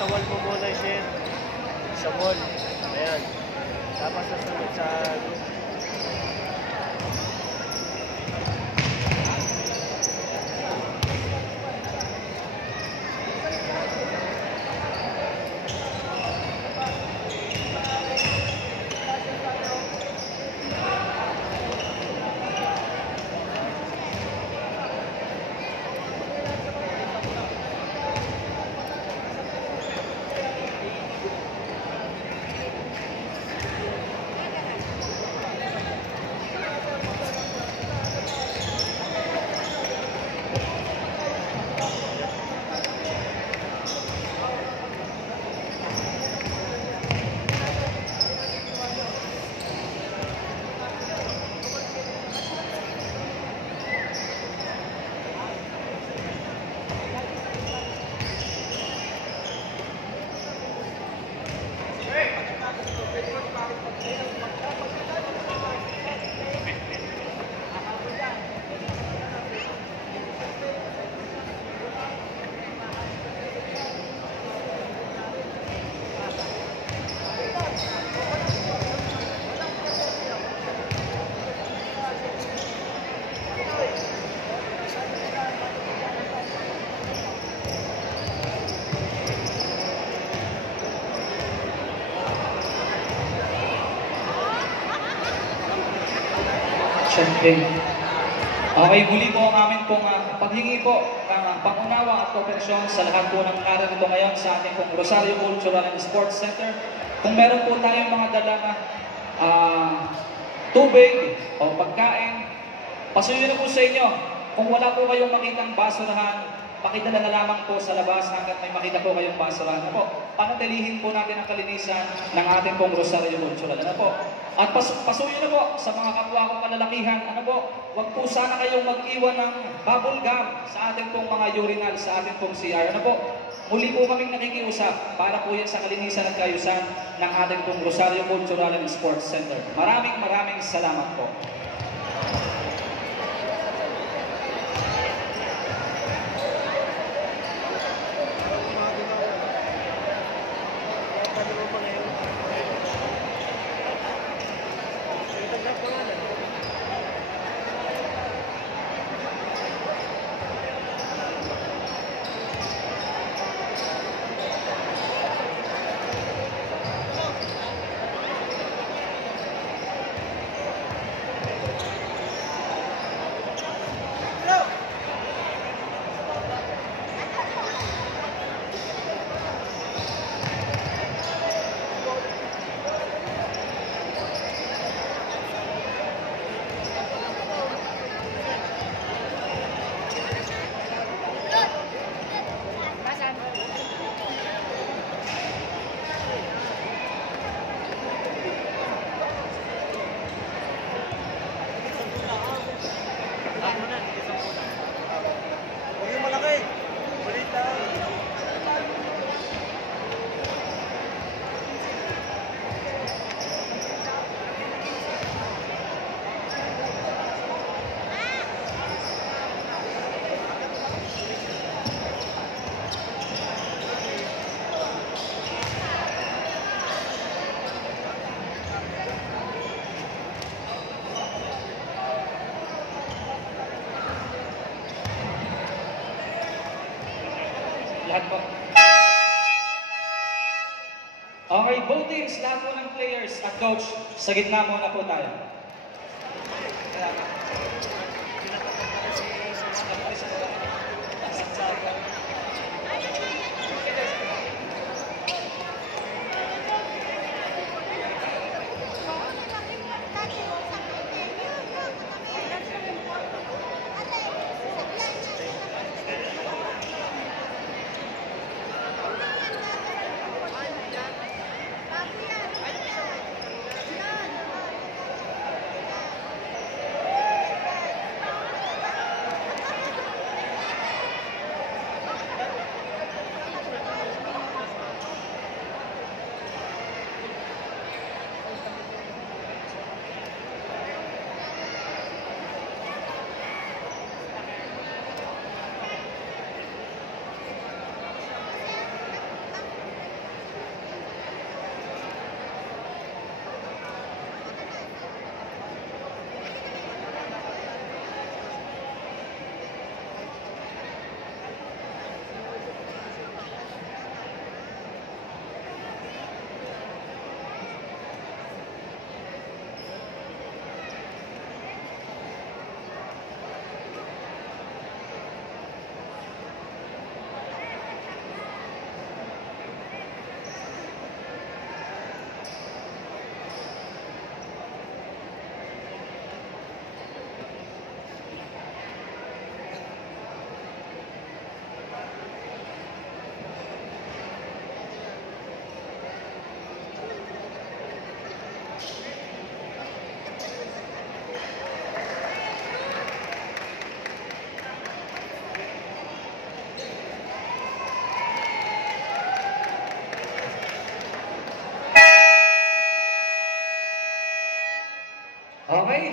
sa wall mo muna, share. Sa wall. Ayan. Tapos nasunod sa group. Okay, muli po ang amin pong paghingi po ng pangunawa at kooperasyon sa lahat po ng narito ngayon sa ating pong Rosario Cultural and Sports Center. Kung meron po tayong mga dalang tubig o pagkain, pasuyo na po sa inyo. Kung wala po kayong makitang basurahan, pakidala na lamang po sa labas hanggat may makita po kayong basurahan. Ano po? Panatilihin po natin ang kalinisan ng ating pong Rosario Cultural. Ano po? At pasuyo na po sa mga kapwa kong kalalakihan. Ano po? Huwag po sana kayong mag-iwan ng bubble gum sa ating pong mga urinal, sa ating pong CR. Ano po? Muli po kaming nakikiusap para po yan sa kalinisan at kaayusan ng ating pong Rosario Cultural and Sports Center. Maraming salamat po. Lahat po. Okay, both teams, lahat po ng players at coach, sa gitna muna po tayo.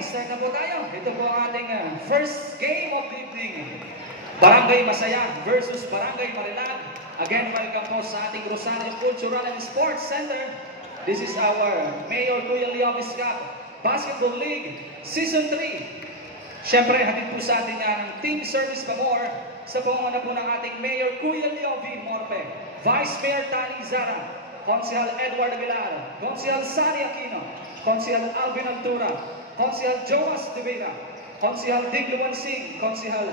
start na po tayo. Ito po ang ating first game of the evening. Barangay Masaya versus Barangay Marilag. Again, welcome po sa ating Rosario Cultural and Sports Center. This is our Mayor Kuya Leovis Cup Basketball League Season 3. Siyempre, hatid po sa atin ng Team Service Pamor sa pangunguna po ng ating Mayor Kuya Leovi Morpe, Vice Mayor Tani Zara, Konsehal Edward Aguilar, Konsehal Sani Aquino, Konsehal Alvin Altura, Konsehal Joas De Vera, Konsehal Digluan Singh, Konsehal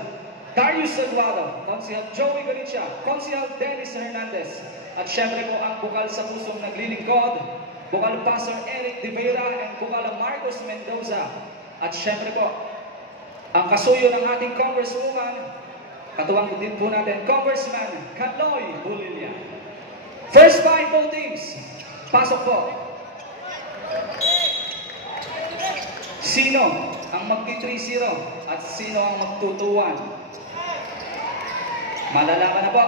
Darius Eduardo, Konsehal Joey Galicia, Konsehal Dennis Hernandez, at syempre po ang bukal sa pusong naglilingkod, bukal Pastor Eric De Vera and bukal Marcos Mendoza. At syempre po, ang kasuyo ng ating Congresswoman, katuwang din po natin, Congressman Kaloy Bulilia. First five ball teams, pasok po. Sino ang magti-3-0 at sino ang magtutuwan? Malalaman na po.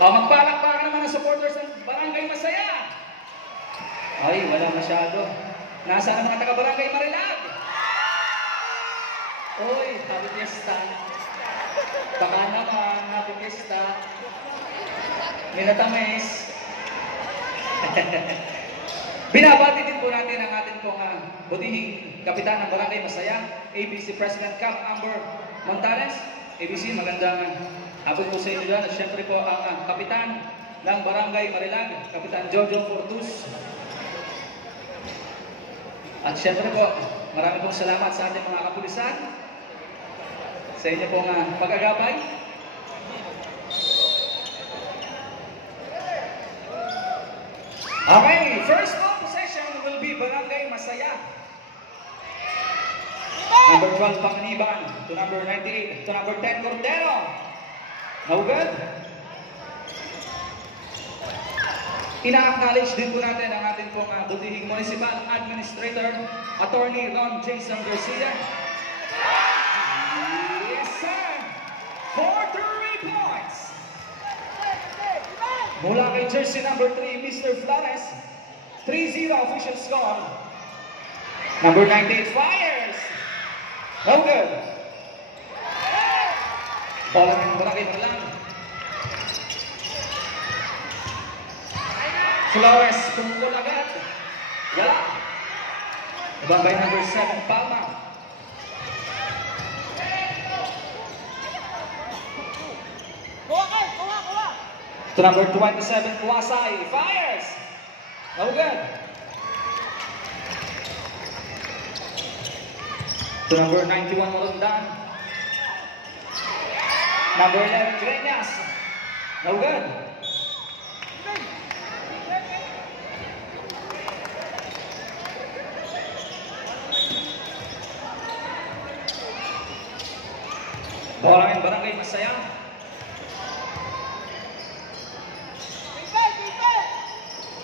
Magpalakpakan naman ang supporters ng Barangay Masaya. Ay, wala masyado. Nasaan ang mga taga-Barangay Marilag? Uy, happy fiesta. Baka naman, happy fiesta. Minatamis. Binabati din po natin ang ating pong butihing kapitan ng Barangay Masaya, ABC President Cap Amber Montanes. ABC, magandang hapon po sa inyo dyan. At syempre po ang kapitan ng Barangay Marilag, Kapitan Jojo Fortus. At syempre po, marami pong salamat sa ating mga kapulisan sa inyo pong pag-agapay. Okay, first ball possession will be Barangay Masaya. Number 12, Panganiban, to number 98, to number 10, Cordero. No good. Ina-acknowledge din po natin ang ating pong butihing municipal administrator, Attorney Ron Jason Garcia. Yes, sir! For 3 points. Mula kay jersey number 3, Mr. Flores. 3-0 official score. Number 98 fires. No good. Bola ng Barangay Marilag. Flores, tumukol agad. Yeah. Ibang by number 7, Palma. To number 27, Kuwasay. Fires. No good. To number 91, Morundan. Number 11, Greñas. No good. Bola ng Barangay Masaya.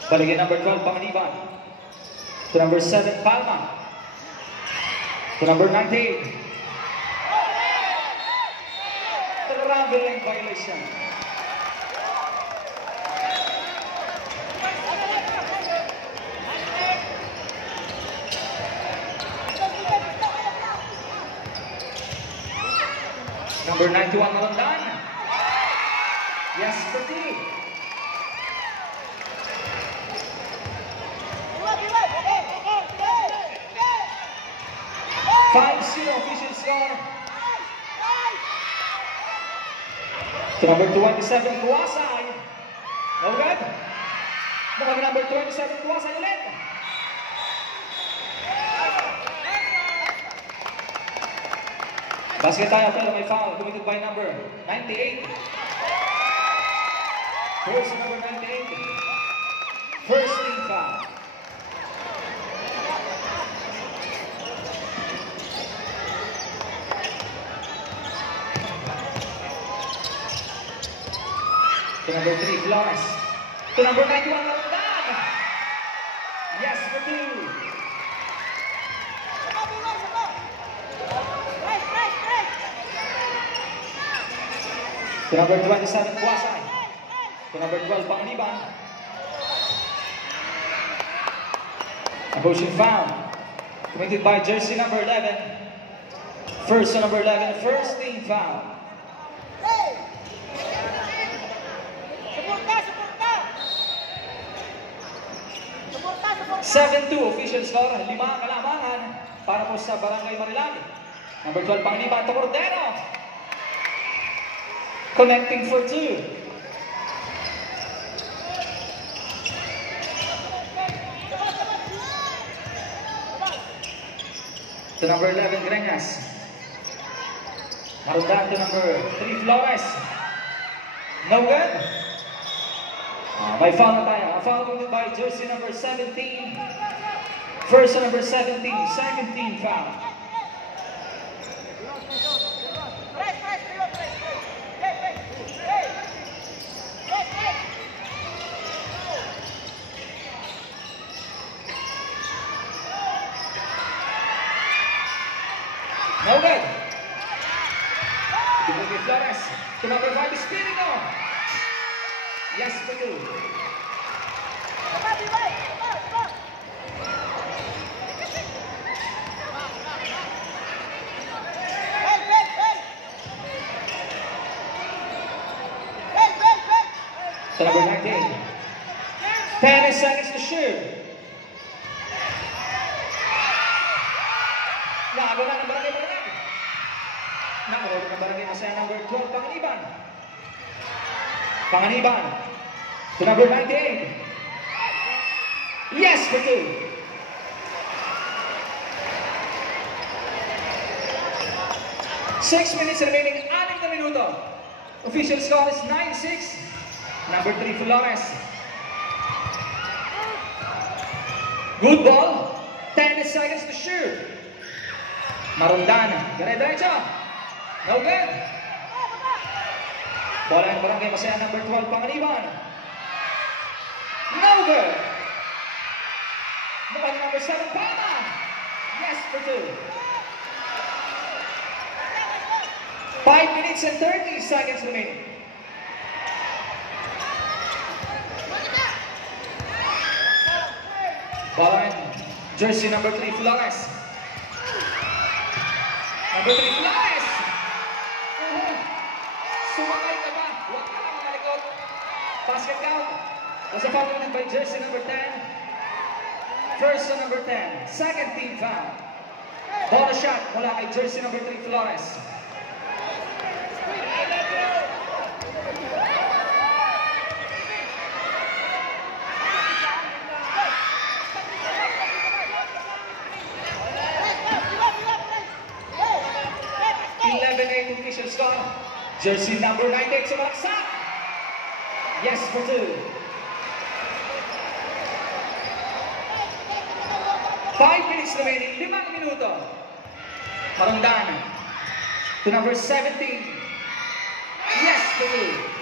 Baligyan number 12, Panganiban. To number 7, Palma. To number 98. Traveling violation. Number 91, Malondan. Yes, pretty. Official score. To number 27, Kuwasay. No good. Mukhang number 27, Kuwasay ulit. Basket tayo pero may foul committed by number 98. First number 98. First team foul. To number 3, Flores. To number 91, Malondan. Yes, for 2. To number 27, Kuwasay. To number 12, Panganiban. Motion foul. Committed by jersey number 11. First to number 11, first team foul. 7-2 official score, 5 kalamangan para po sa Barangay Marilag. Number 12, Pangiliban to Cordero. Connecting for 2. To number 11, Greñas. Marundan to number 3, Flores. No good. May foul na tayo. A foul committed by jersey number 17. First to number 17, second team foul. No good. Dibugay Flores. To number 5, Espirito. Yes, for you. To number 19. 10 seconds to shoot. Nakago na ng Barangay Marilag. Nakago ng Barangay Masaya number 12, Pangiliban. Pangiliban. To number 98. Yes, for 2. Six minutes remaining, 6 na minuto. Official score is 9-6. Number 3, Flores. Good ball. 10 seconds to shoot. Marundan. Dire-diretso. No good. Bola ng Barangay Masaya number 12, Pangiliban. No good. Bola number 7, Palma. Yes, for 2. 5 minutes and 30 seconds remaining. Bola ng jersey number 3, Flores. Number 3, Flores. Sumakay ka ba? Huwag ka lang makalikot. Basket count. Was a foul committed by jersey number 10. First to number 10. Second team foul. Ball shot mula kay jersey number 3, Flores. Official score. Jersey number 98 sumaksak. Yes for 2. 5 minutes remaining, 5 minuto. Marundan to number 17. Yes for 2.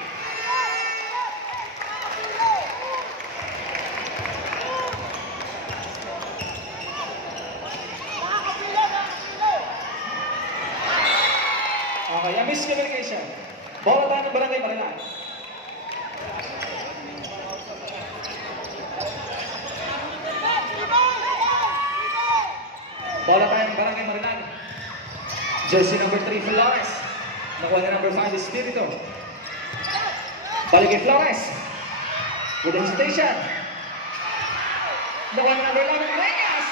Okay, a miscommunication. Bola tayo ng Barangay Marilag. Bola tayo ng Barangay Marilag. Jersey number 3, Flores. Nakuha na number 5, Espirito. Balik kay Flores. With hesitation. Nakuha na number 11, Greñas.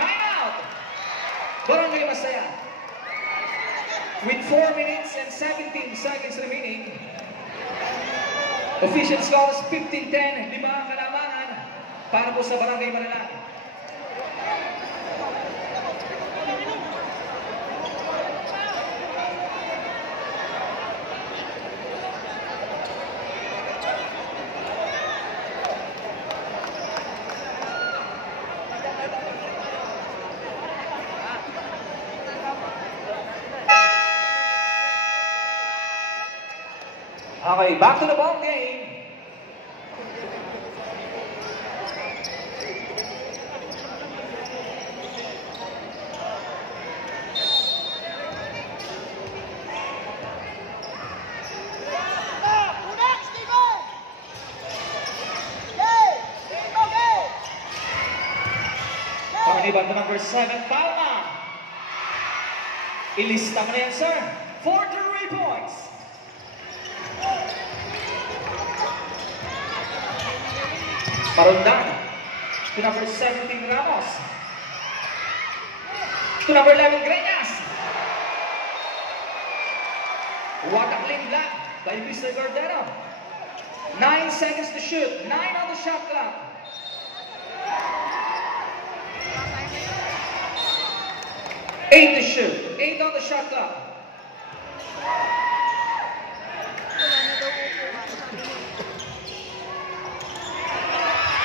Time out. Barangay Masaya. With 4 minutes and 17 seconds remaining, official score is 15-10, 5 kalamangan para po sa Barangay Marilag. Okay, back to the ball game. Bola to number 7, Palma. Ilista mo na yan, sir. 43 points. Parundan. To number 17, Ramos. To number 11, Greñas. Watak lane black by Mr. Gordero. 9 seconds to shoot. 9 on the shot clock. Eight to shoot. 8 on the shot clock.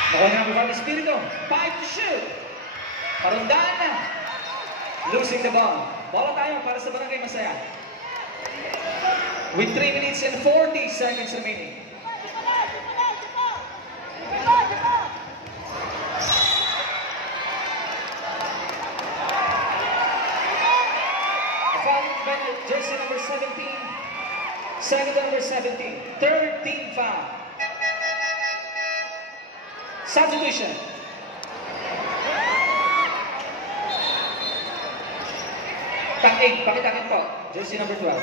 Nakuha number 5 Espiritu. 5 to shoot. Parundan na. Losing the ball. Bola tayo para sa Barangay Masaya. With 3 minutes and 40 seconds remaining. Jersey number 17, second number 17, third team foul. Substitution. Tag 8, pakitakin po. Jersey number 12.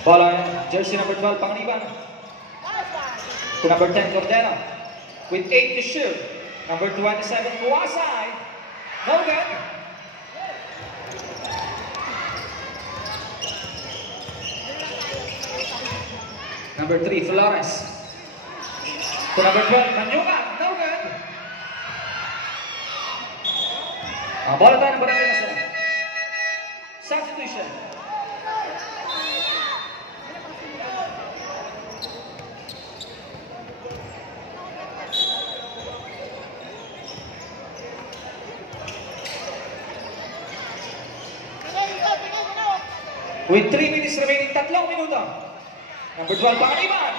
Bola, jersey number 12, Panganiban. To number 10, Cordero. With 8 to shoot. Number 27, Kuwasay. No good. Number 3, Flores. To number 12, Manyuga. No good. Bola tayo ng Barangay Masaya. Substitution. With 3 minutes remaining, 3 minuto. Number 12, Panganiban.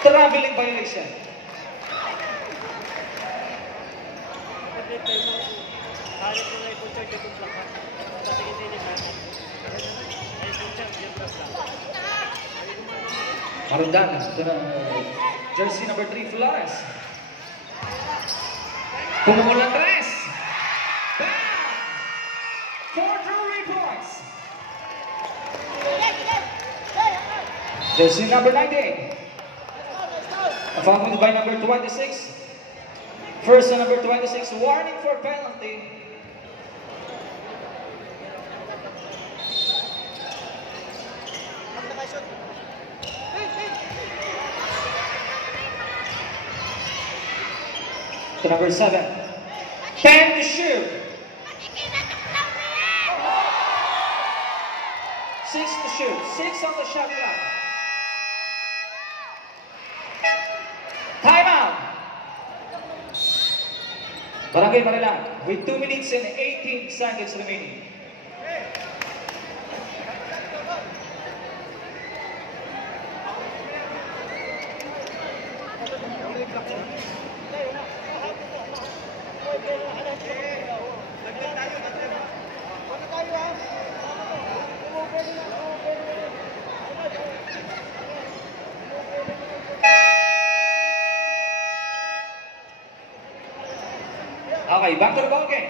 Traveling violation. Marundan. Jersey number 3, Flores. Pumukul ng 3. Jersey number 98. Followed by number 26. First and number 26, warning for penalty. To number 7. 10 to shoot. 6 to shoot. 6 on the shot clock. Timeout. Barangay Marilan with 2 minutes and 18 seconds remaining. Okay, back to the ball game.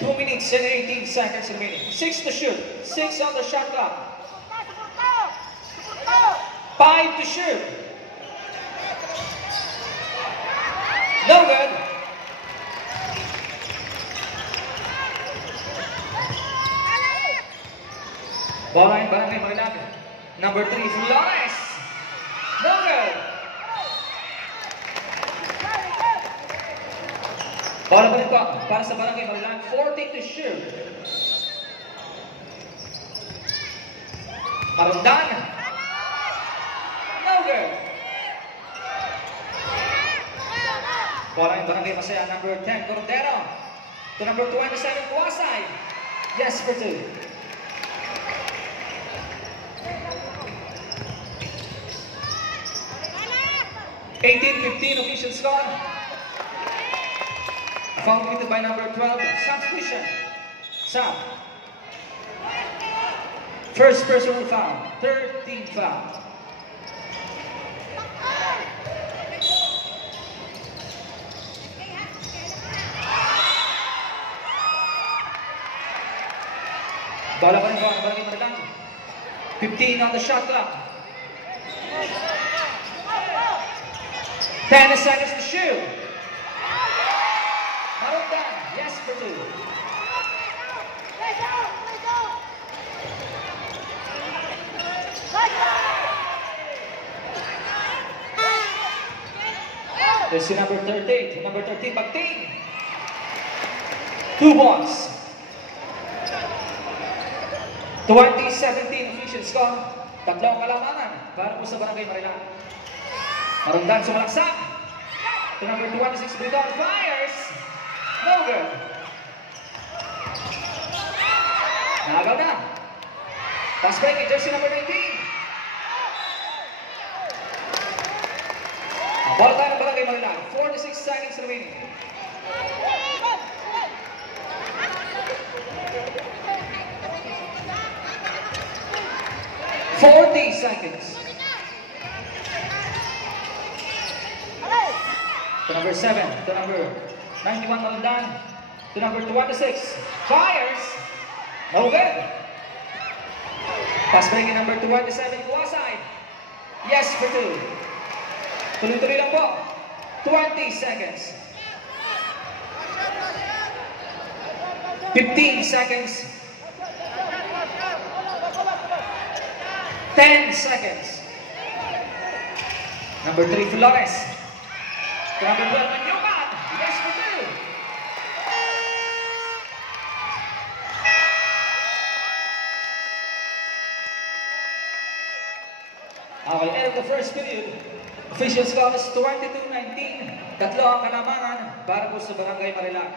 Two minutes and 18 seconds remaining. 6 to shoot. 6 on the shot clock. 5 to shoot. No good. Bola in Barangay Marilan. Number 3, Flores. No good. Bola pa rin po para sa Barangay Marilan. 40 to shoot. Marundan. No good. Bola in Barangay Masaya. Number 10, Cordero. To number 27, Kuwasay. Yes for 2. 18-15, official score. Foul committed by number 12, substitution. Sam. First personal foul, 13th foul. Bola pa rin ba? Barangay Marilang. 15 on the shot clock. 10 seconds to shoot. Marundan, yes for 2. There's si number 13. Number 13, Pagting. 2 balls. 20-17 official score. Tatlong kalamangan para po sa Barangay Marilang. Marundan sumalaksak. To number 26, Briton fires. No good. Nagaw na. Pass break, jersey number 19. Bola tayo ng Barangay Marilang. 46 seconds remaining. Seconds. To number 7, to number 91, Marundan. To number 26, fires. No good. Pass break number 27, Kuwasay. Yes for 2. Tuloy-tuloy lang po. 20 seconds. 15 seconds. 10 seconds. Number 3, Flores. Number 12, Manyukan. Yes for 2. Okay, end of the first period. Official score is 22-19. Tatlo ang kalamangan para po sa Barangay Marilang.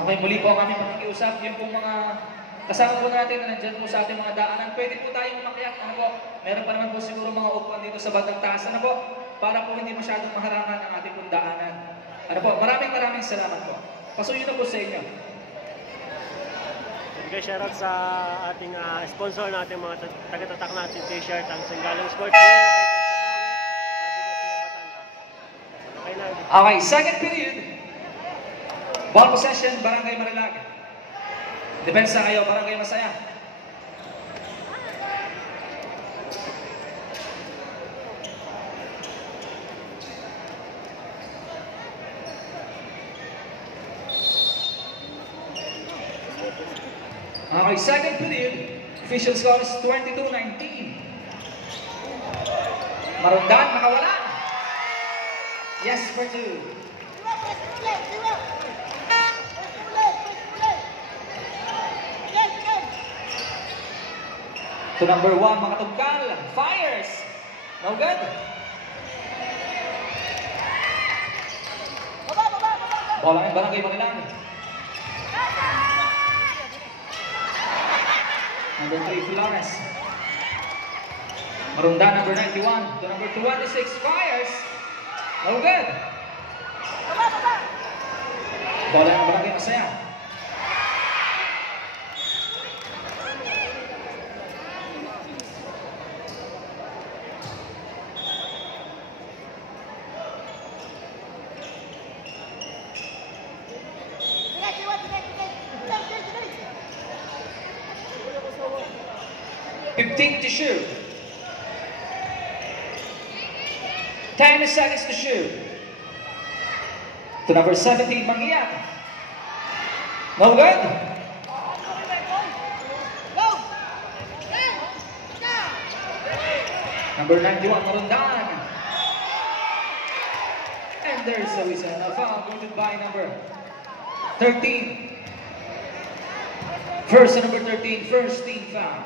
Okay, muli po kami makikiusap. Yung pong mga kasama po natin na nandyan po sa ating mga daanan, pwede po tayong umakyat. Ano po? Meron pa naman po siguro mga upuan dito sa bandang taas. Ano po? Para po hindi masyadong maharangan ang ating pong daanan. Ano po? Maraming salamat po. Pasuyo na po sa inyo. Bigay shoutout sa ating sponsor natin, mga taga-tatak natin t-shirt, ang Singgalang Sports. Okay, second period. Ball possession, Barangay Marilang. Depensa kayo, Barangay Masaya. Okay, second period. Official score is 22-19. Marundan, nakawala. Yes for 2. To number 1, Makatugkal, fires. No good. Bola ng Barangay Marilang. Number 3, Flores. Marundan, number 91. To number 26, fires. No good. Bola ng Barangay Masaya. To shoot. 10 seconds to shoot. To number 17, Mangian. No good. Number 91, Marundan. And there's a whistle. A foul committed by number 13. First and number 13, first team foul.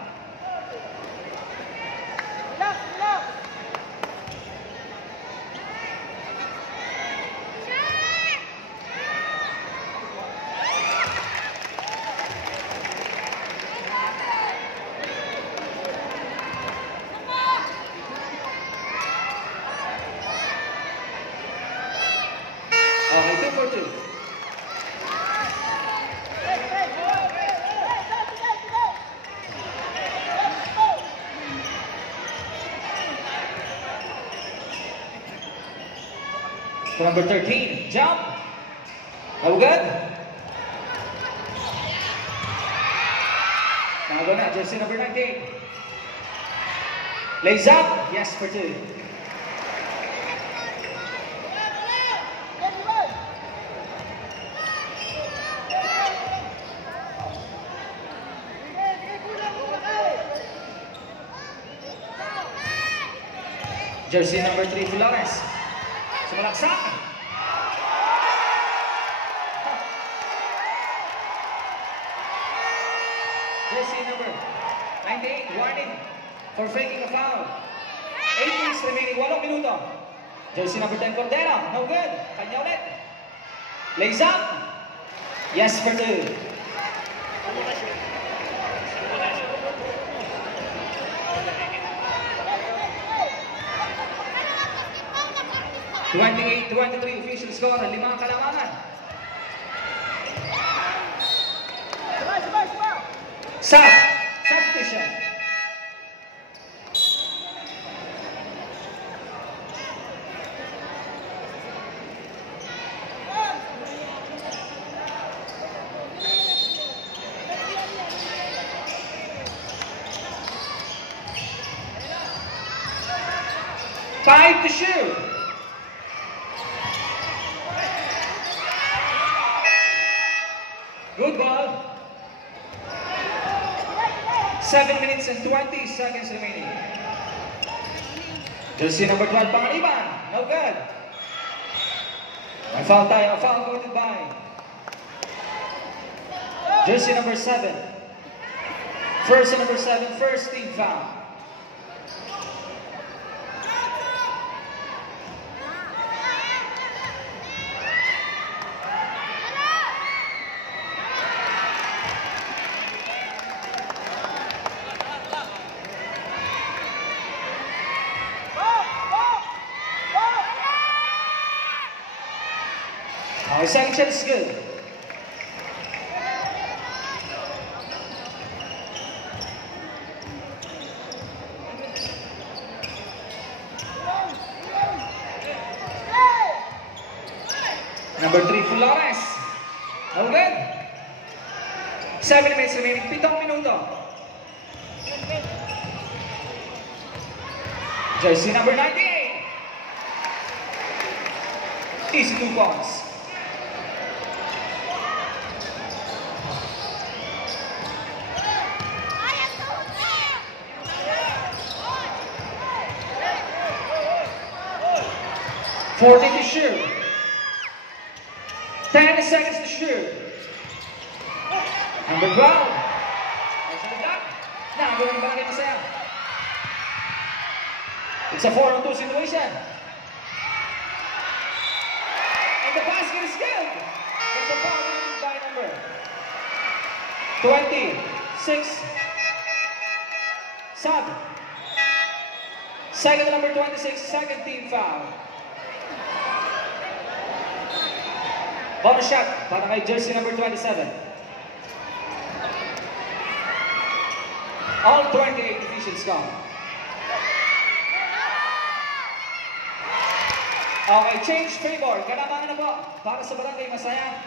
Okay, 2 for 2. To number 13, jump. No good. Now go na, jersey number 19. Lays up, yes for 2. Jersey number 3, Flores. Sumalaksak. Jersey number 98, warning for faking a foul. 8 minutes remaining, 8 minuto. Jersey number 10, Cordero, no good. Kanya ulit. Lays up. Yes for 2. 28-23 official score, 5 kalamangan. Substitution. Five to shoot. Good ball. 7 minutes and 20 seconds remaining. Jersey number 12, Pangaliban. No good. A foul tayo. A foul voted by jersey number 7. First and number 7, first team foul. Our second shot is good. Number 3, Flores. No good. 7 minutes remaining. 7 minuto. Jersey number 98. Easy 2 points. Forty to shoot. 10 seconds to shoot. Number 12. Nasa the block. Nakago ng bagay masaya. It's a 4-on-2 situation. And the basket is good. It's a foul by number 26. Sub. Second number 26, second team foul. Bonus shot para kay jersey number 27. All 28 officials come. Okay, change favor. Kalamangan na po para sa Barangay Masaya.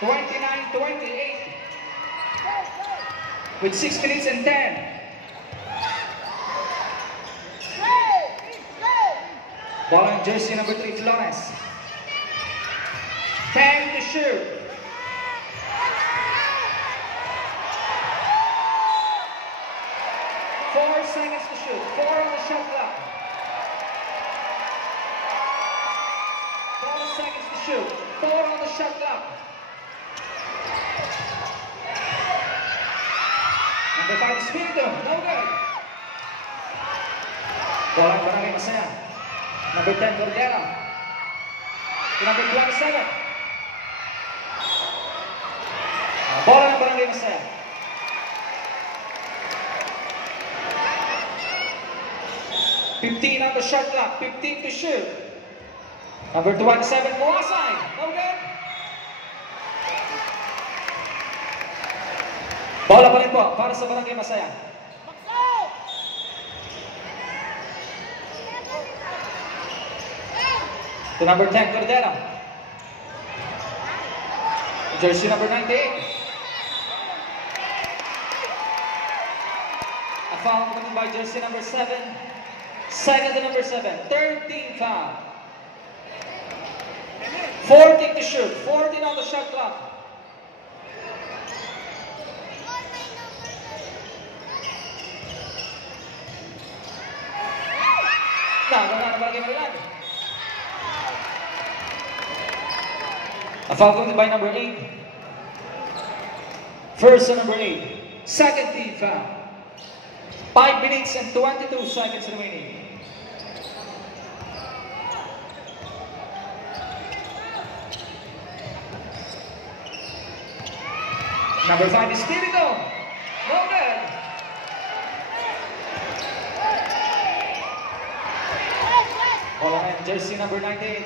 29-28. With 6 minutes and 10. Ball on jersey number 3, Flores. 10 to shoot. 4 seconds to shoot. 4 on the shot clock. 4 seconds to shoot. 4 on the shot clock. Espiritu. No good. Bola ng Barangay Masaya. Number 10, Cordero. To number 27. Bola ng Barangay Masaya. "15 on the shot clock, 15 to shoot. Number 27, Muasay. No good. Bola pa rin po para sa Barangay Masaya. To number 10, Cordero. Jersey number 98. A foul committed by jersey number 7. Second to number 7. 13 foul. 14 to shoot. 14 on the shot clock. Wala na Barangay Marilag. A foul committed by number 8. First to number 8. Second team foul. 5 minutes and 22 seconds remaining. Number 5 is Espiritu. No good. Bola ngayon, jersey number 98.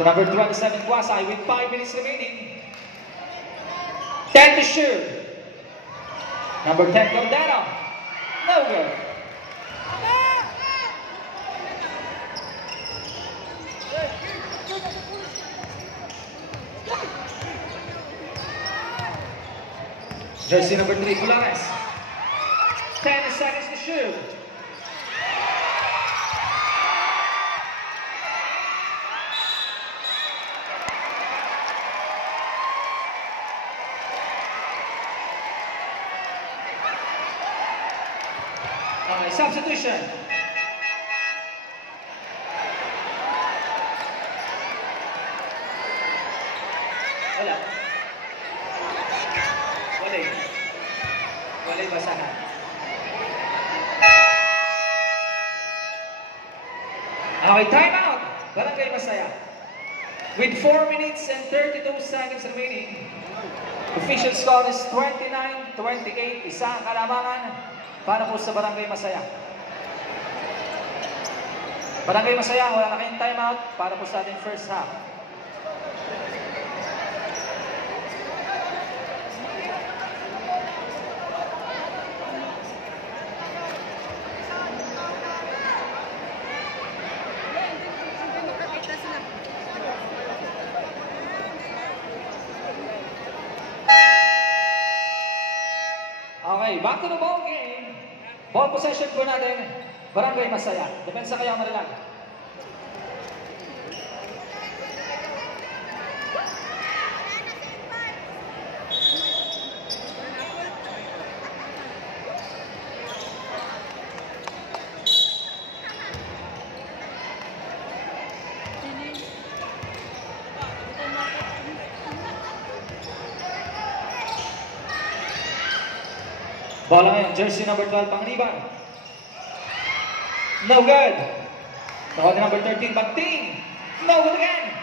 To number 27, Guasay with 5 minutes remaining. 10 to shoot. Number 10, Cordero. No good. Jersey number 3, Culares. 10 seconds to shoot. Okay, substitution. Wala. Walay basahan. Okay, time out. Barangay Masaya. With 4 minutes and 32 seconds remaining, official score is 29-28. Isang kalamangan para po sa Barangay Masaya. Barangay Masaya, wala na kayong time out para po sa ating first half. Okay, back to the ball game. Ball possession po natin, Barangay Masaya. Depensa kayo, Marilag. Bola ngayon, jersey number 12, Panganiban. No good. Nakot number 13, Bagting. No good again.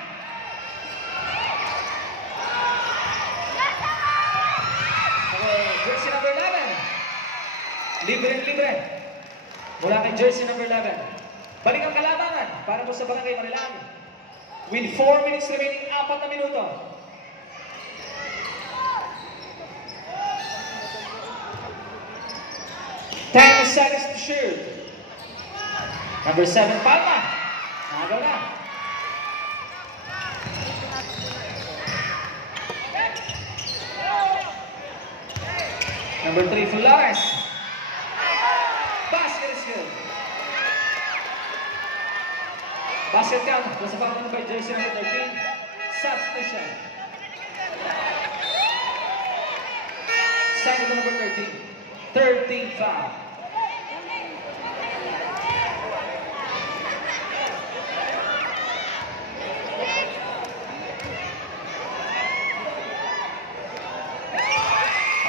Okay, jersey number 11. Libre. Mula kay jersey number 11. Balik ang kalabangan para po sa Barangay Marilag. With 4 minutes remaining, 4 na minuto. Seconds to shoot. Number 7, Palma. Nagaw na. Number 3, Flores. Basket is good. Basket count. Nasa pangalaman by jersey number 13. Substitution. Second number 13. 13 foul.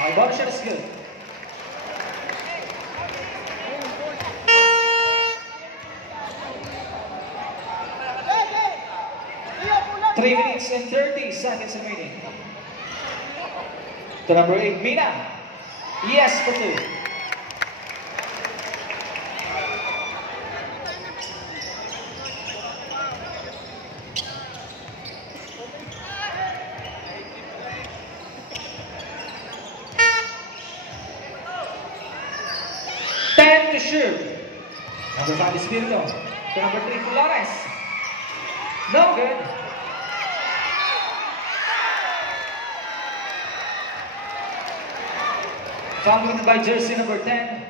My body shot is good. 3 minutes and 30 seconds remaining. To number 8, Mina. Yes for 2. To shoot. Number 5 is Spirito. To number 3, Flores. No good. Fouled by jersey number 10.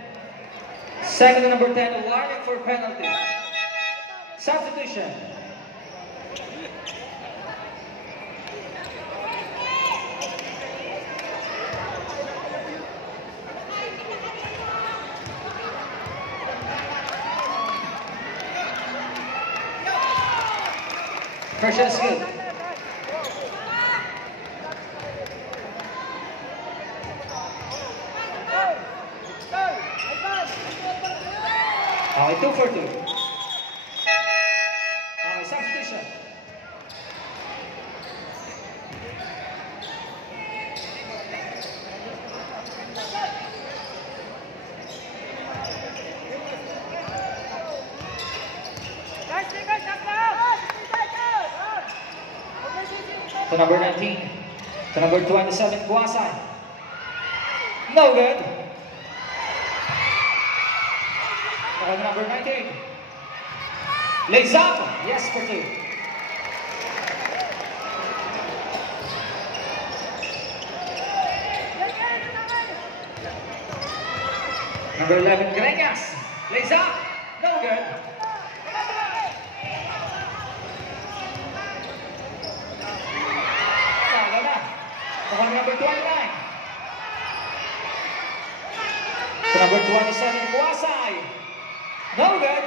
Second to number 10, warning for penalty. Substitution. First shot is good. Okay, 2 for 2. Okay, substitution. To number 19. To number 27, Guasay. No good. To number 19. Lays up. Yes for 2. Number 11, Greñas. Lays up. No good. Number 29. To number 27, Guasay. No good.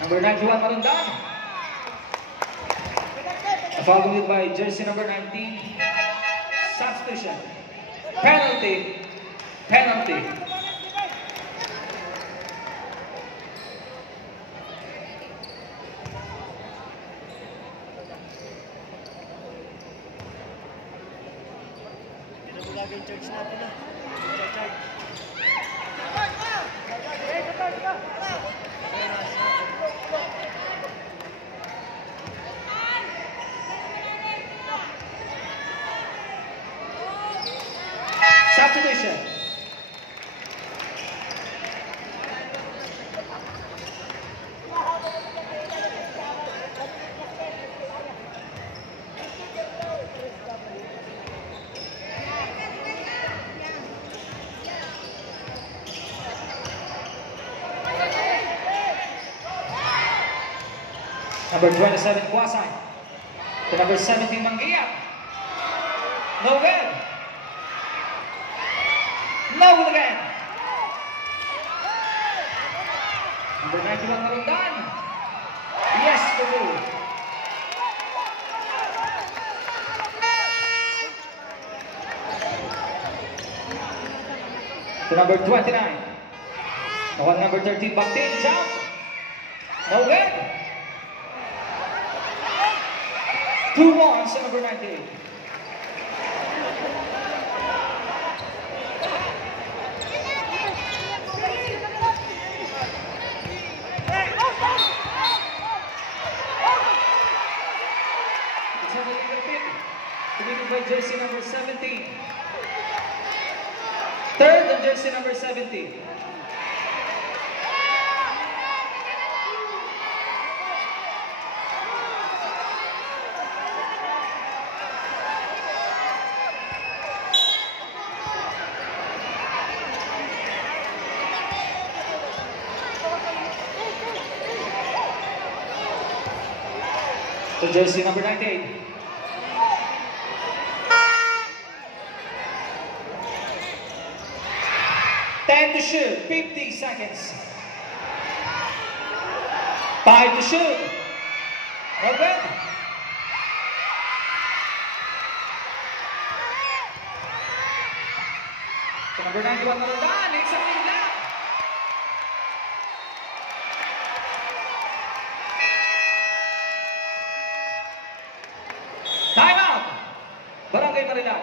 Number 91, Marundan. Followed by jersey number 19. Substitution. Penalty. Penalty. Laging charge natin na. Charge. Substitution. Number 27, Guasay. To number 17, Mangia. No good. No good again. Number 91, Marundan. Yes for 2. To number 29. Number 13, Bactin. Jump. No good. 2 ones to number 98. It's a little bit committed by jersey number 17. Third on jersey number 17. To jersey number 98. Time to shoot, 50 seconds. 5 to shoot. Open. So number 91 na Roldan, isang nila. Time out! Barangay Marilan.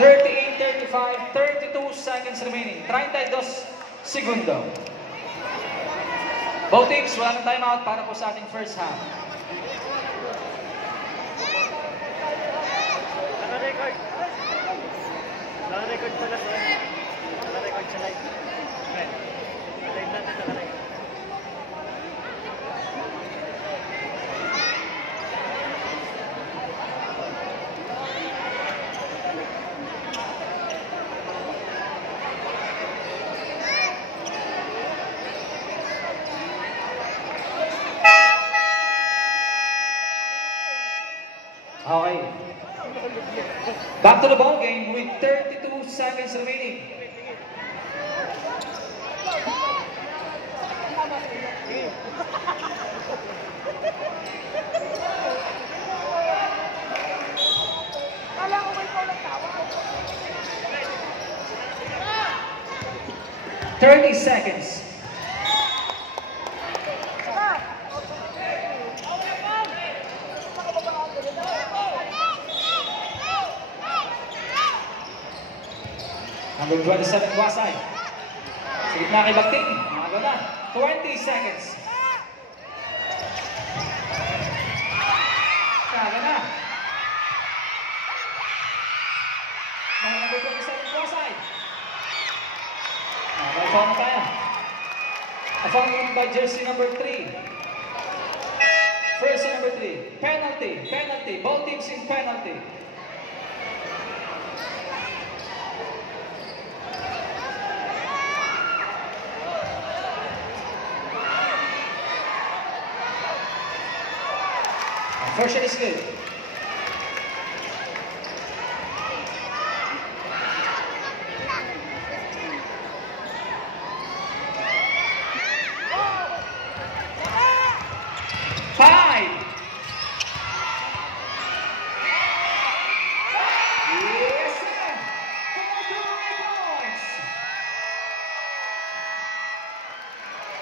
38-35, 32 seconds remaining. 32 segundo. Both teams, wala ng time out para po sa ating first half. Naka-record. Naka-record pala sa naka-record sa live. Okay. Live natin naka-record. Okay. Back to the ball game with 32 seconds remaining. Kala ko may ikaw nagtawa. 30 seconds. Number 27, Wasay. Sa gitna kay Bagting. Mga na. 20 seconds. Kaga na. Number 27, Wasay. May foul na tayo. A foul by jersey number 3. First number 3. Penalty. Penalty. Both teams in penalty. First shot is good. Five. Yes, sir.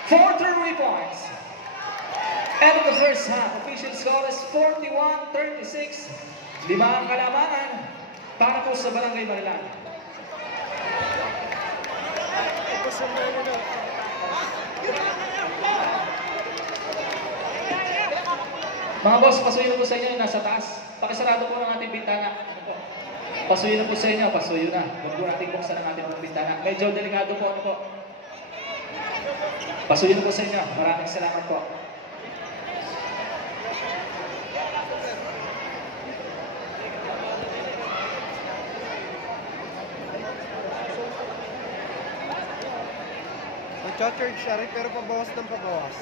4 3 points. End of the first half. Official score is 41-36. 5 ang kalamangan para po sa Barangay Marilan. Mga boss, pasuyo po sa inyo yung nasa taas. Pakisarado po ng ating bintana. Pasuyo na po sa inyo, pasuyo na. Huwag po natin buksan ang ating mga bintana. Medyo delikado po, ano po. Pasuyo na po sa inyo. Maraming salamat po. Nag-charge siya rin pero pabawas ng pabawas.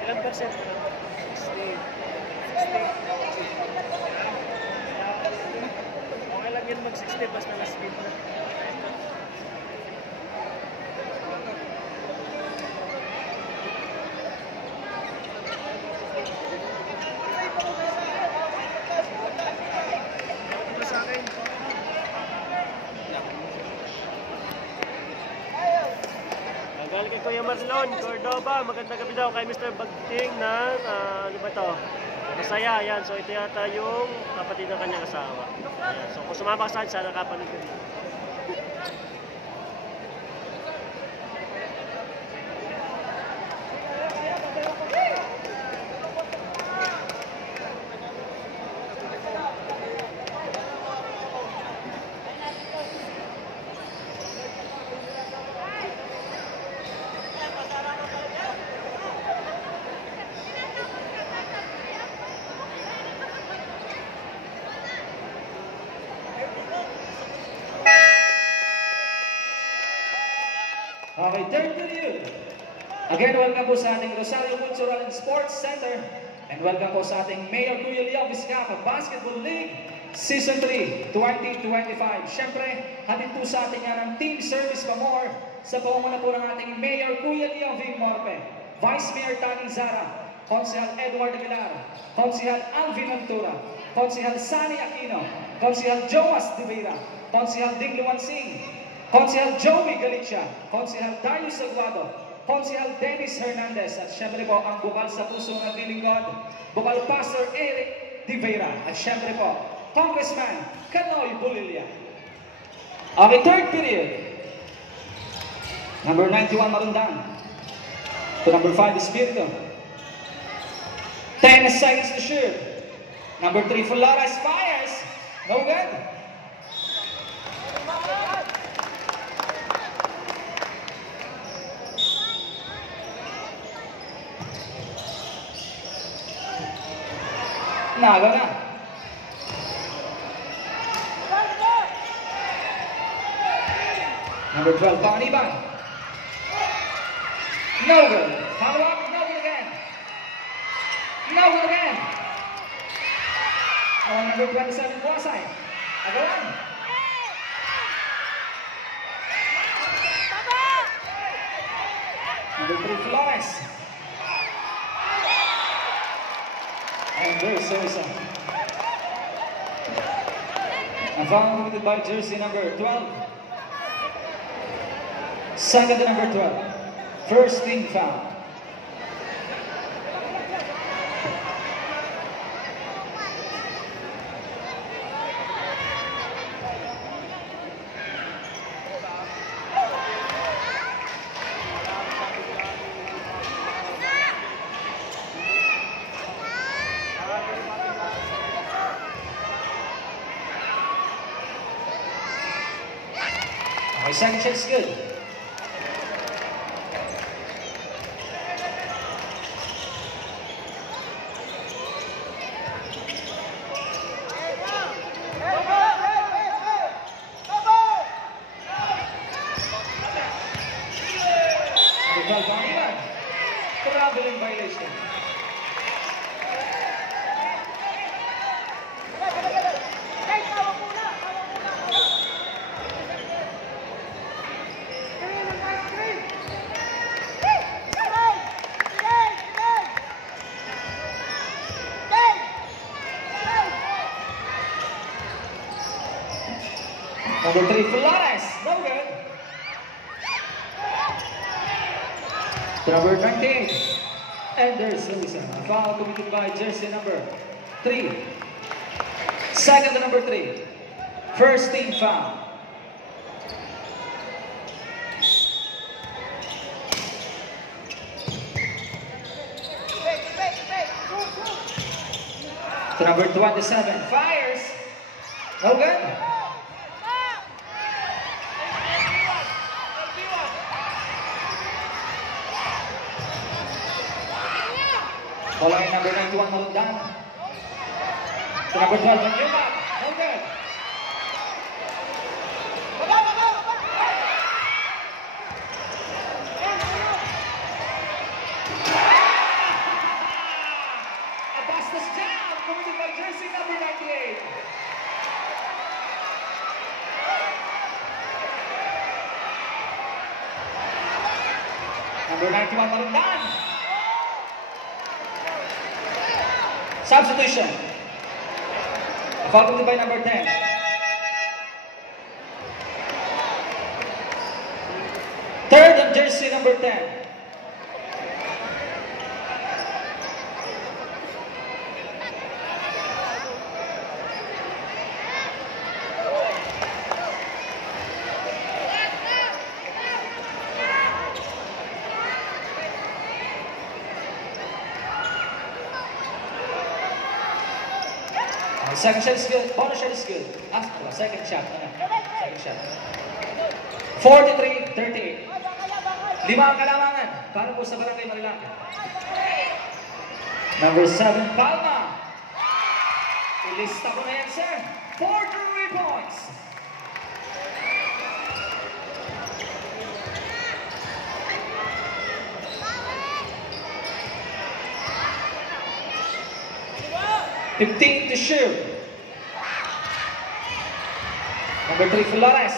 Ilang percent? 60. Okay lang yun mag-60 basta na-speed na. Galing kay Kuya Marlon, Cordoba, magandang gabi daw kay Mr. Bagting ng, ano ba ito? Masaya, yan. So ito yata yung kapatid ng kanyang asawa. Ayan. So kung sumama ka saan, sana kapanood ko dito. Okay, turn to you. Again, welcome po sa ating Rosario Cultural and Sports Center. And welcome po sa ating Mayor Kuya Leo Vizcaya Basketball League Season 3, 2025. Siyempre, hatid po sa atin yan ang Team Service Pamor sa pamumuno po ng ating Mayor Kuya Leo Morpe, Vice Mayor Tani Zara, Konsehal Edward Aguilar, Konsehal Alvin Ventura, Konsehal Sani Aquino, Konsehal Joas De Vera, Konsehal Ding Luwansing, Konsehal Joey Galicia, Konsehal Darius Aguado, Konsehal Dennis Hernandez, at syempre po ang bukal sa puso ng lilingkod, bukal Pastor Eric De Vera, at syempre po, Congressman Canoy Bulilia. Okay, third period. Number 91, Marundan. To number 5, Espiritu. 10 seconds to shoot. Number 3, Flores fires. No good. Naga na. Number 12, Paniban. No good. Follow up, no good again. No good again. Oh, number 27, Buasay. Agawan. Number 3, Flores. And there's Sosa. And foul committed by jersey number 12. Second to number 12. First team foul. Okay, second shot's good. Traveling violation. Number 3, Flores. No good. To number 19, Ender Susan. A foul committed by jersey number 3. Second to number 3. First team foul. To number 27, fires. No good. Following number 91, Marundan. To number 12, Manila. No good. A Bastos jam committed by jersey number 98. Number 91, Marundan. Substitution. Foul committed by number 10. Third on jersey number 10. Second shot is good. Bonus shot is good. Second shot. Second shot. 43-38. 5 ang kalamangan para po sa Barangay Marilaki. Number 7, Palma. Ilista ko na yan, sir. 4 points. 15 to shoot. Number 3, Flores.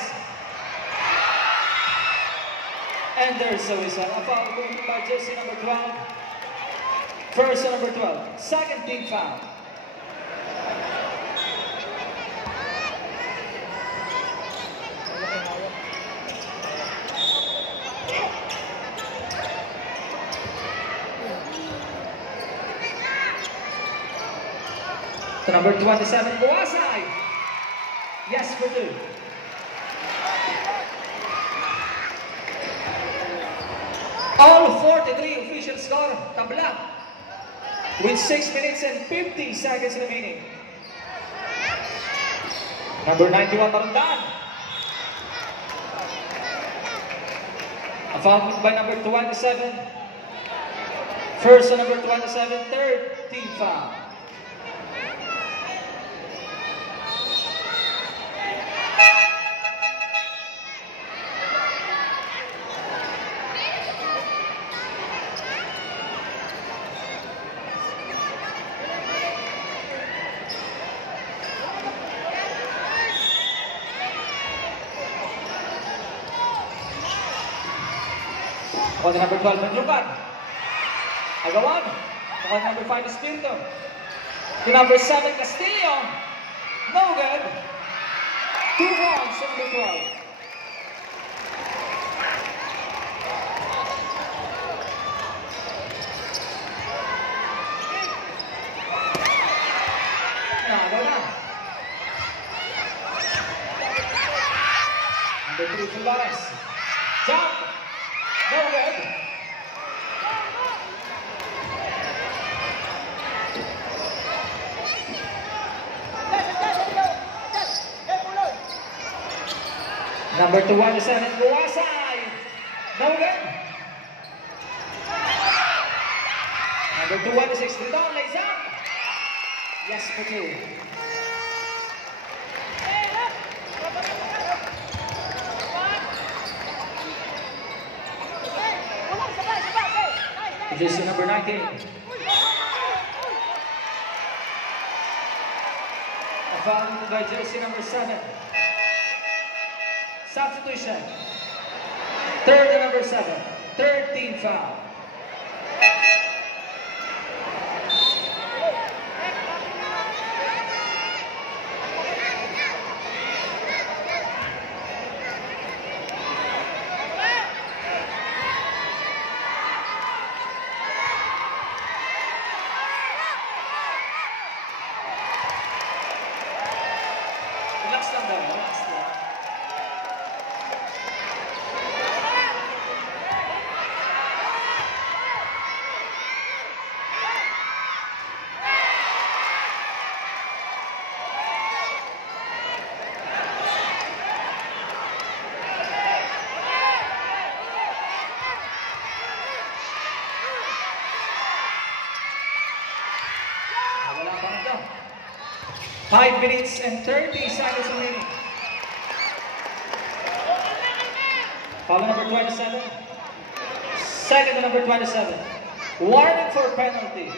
And there's a whistle. A foul going by jersey number 12. First on number 12. Second team foul. To number 27, Buasay. Yes for 2. All 43 official score, tabla. With 6 minutes and 50 seconds remaining. Number 91, Marandan. A foul by number 27. First on number 27, third team foul. On number 12, Manjukan. Agawan. On number 5, Espiritu. To number 7, Castillo. No good. 2 points on number 12. Nagawa. Number 3, Flores. Jump. No good. Number 217, Buasay. No good. Number 216, Didon lays up. Yes for 2. Jersey number 19. A foul by jersey number 7. Substitution. Third and number 7. Third team foul. Relax lang daw. Relax lang. Wala pa rin daw. 5 minutes and 30 seconds remaining. Foul number 27. Second to number 27. Warning for penalty.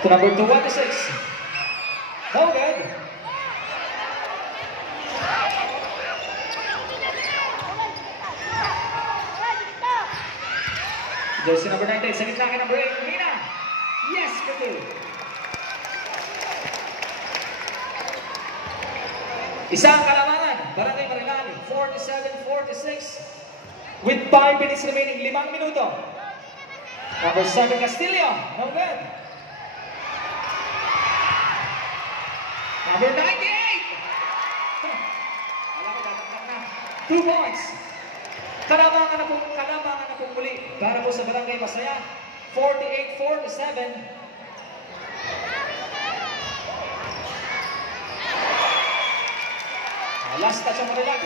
To number 26. No good. Jersey number 19, sa gitna kay number 8, Mina. Yes, good. Isang kalamangan, Barangay Marilal, 47-46. With 5 minutes remaining, 5 minuto. Number 7, Castillo, no good. Number 98. Alam ko, dataktak na. 2 points. Kalamangan na pong muli para po sa Barangay Masaya, 48-47. Last touch ang Marilag.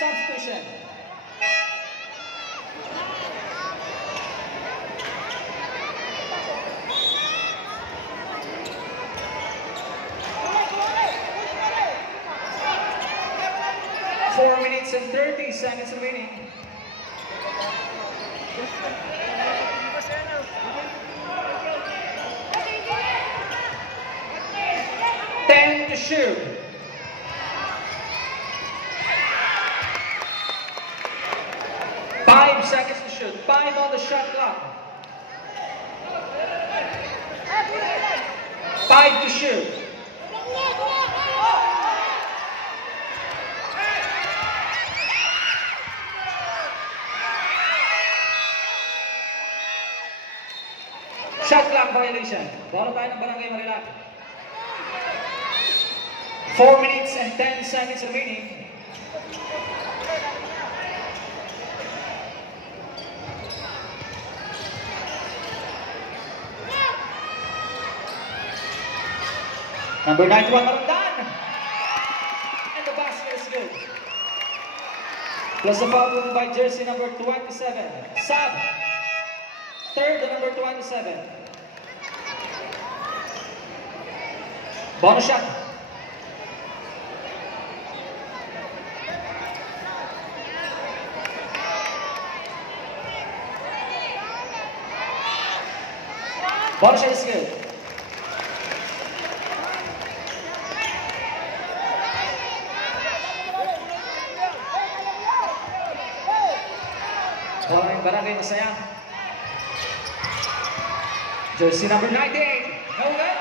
Substitution. seconds remaining. Ten to shoot. 5 seconds to shoot. 5 on the shot clock. 5 to shoot. Shot clock violation. Bola tayo ng Barangay Marilac. 4 minutes and 10 seconds remaining. Number 91, Marandan. And the basket is good. Plus the foul by jersey number 27. Sab. Third, the number 27. Bonus shot. Bonus shot is good. Barangay Masaya. Jersey number 98. No good.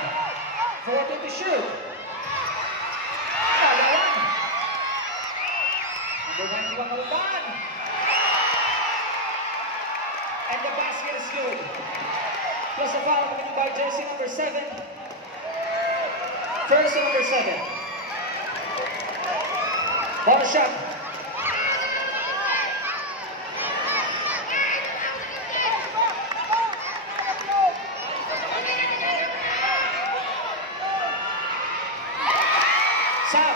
14 to shoot. Another one. Number 91, Maluban. And the basket is good. Plus the foul coming by jersey number 7. First number 7. Bonus shot. Sab.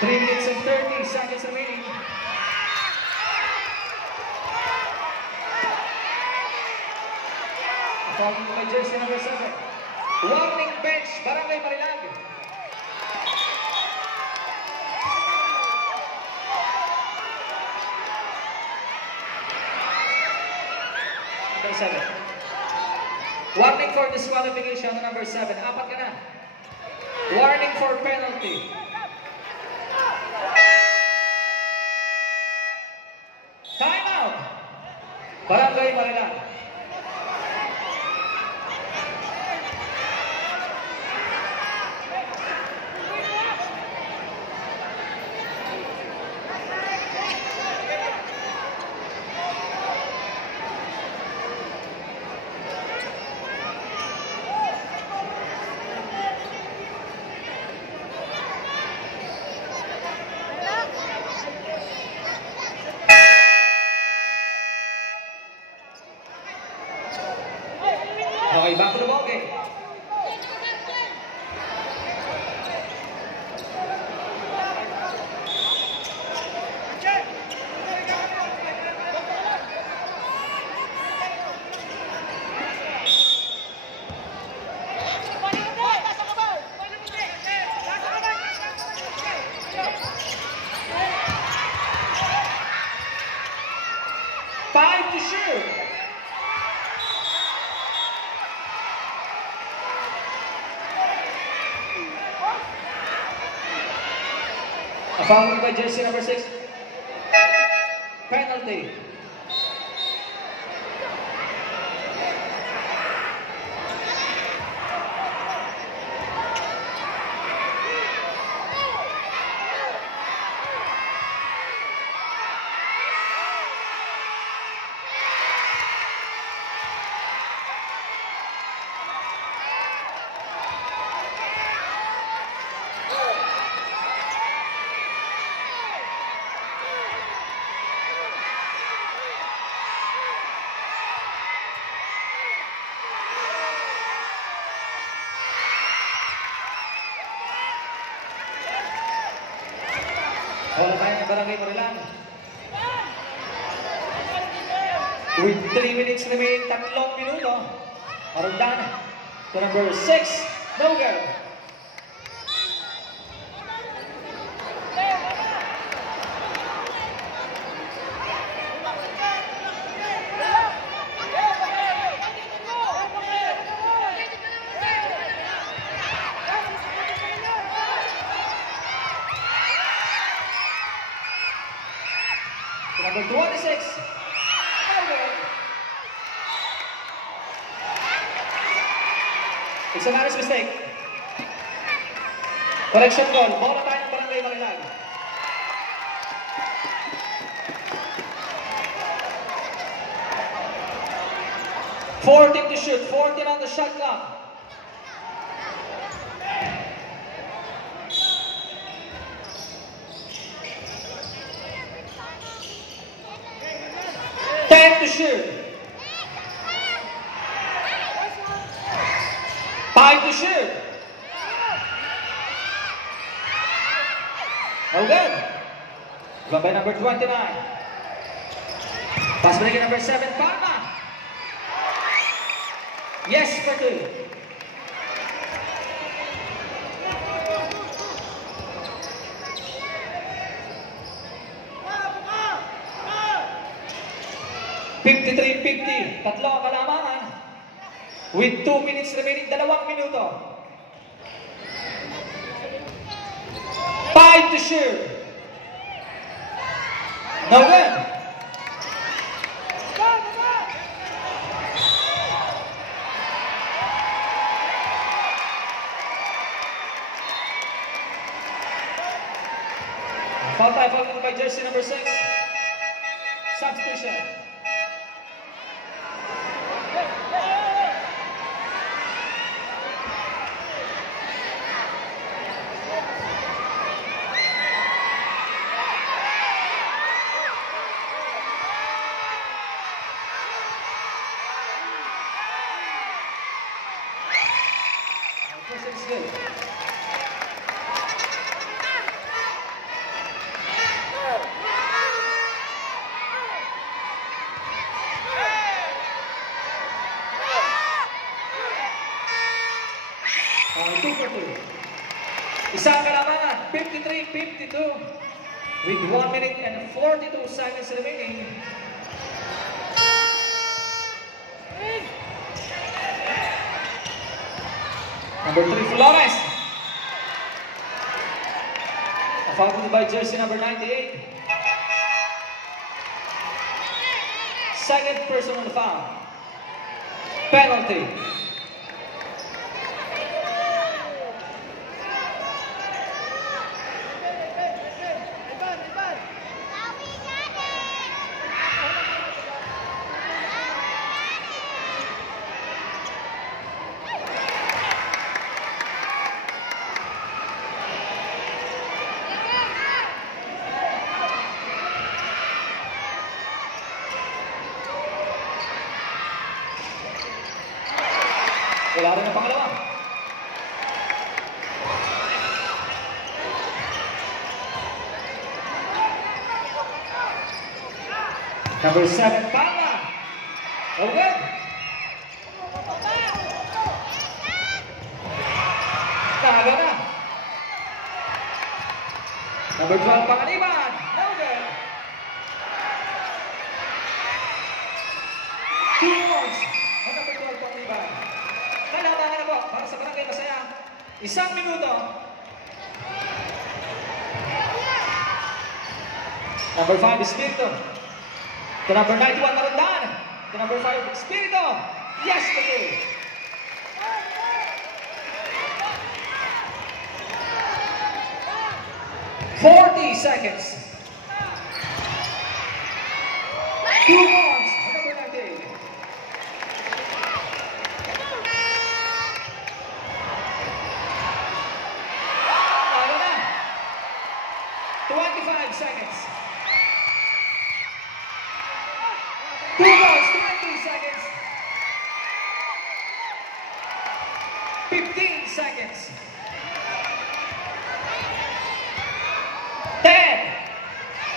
Three minutes and 30 seconds remaining. Following by jersey number 7. Warning bench, Barangay Marilag. Number 7. Warning for disqualification, number 7. Apat ka na. Warning for penalty. Time out. Barangay Marilag. Okay, back to the ball game. Five to shoot. A foul by jersey number 6. Penalty. Barangay Marilan. With 3 minutes remaining, 3 minuto. Marondan to number 6, Nogal. Number 26, Nogal. It's a managed mistake. Correction goal. Bola tayo ng Barangay Marilan. Fourteen to shoot. 14 on the shot clock. To shoot. 5 to shoot. Oh, good. Run by number 29. Pass break number 7, Palma. Yes, for 2. Tatlo ang kalamangan. With 2 minutes remaining, 2 minuto. 5 to shoot. No good. Foul by jersey number 6. Substitution. Isang kalamangan, 53-52 with 1 minute and 42 seconds remaining. Number 3, Flores. Fouled by jersey number 98. Second personal foul. Penalty. Wala rin ang pangalawa. Number 7, Palma. Oh, good. Nahaga na. Number 12, Pangaliban. No good. 2 points. Ang number 12, Pangaliban. Kailangan na po para sa Barangay Masaya. 1 minuto. Number 5, Espiritu. To number 91, Marondan. To number 5, Espiritu. Yes, to 2. 40 seconds. 2 points. Number 98. Ano na? 25 seconds. 2 balls, 20 seconds. 15 seconds. 10, 9, 8, 7, 6, 5, 4, 3, 2, 1.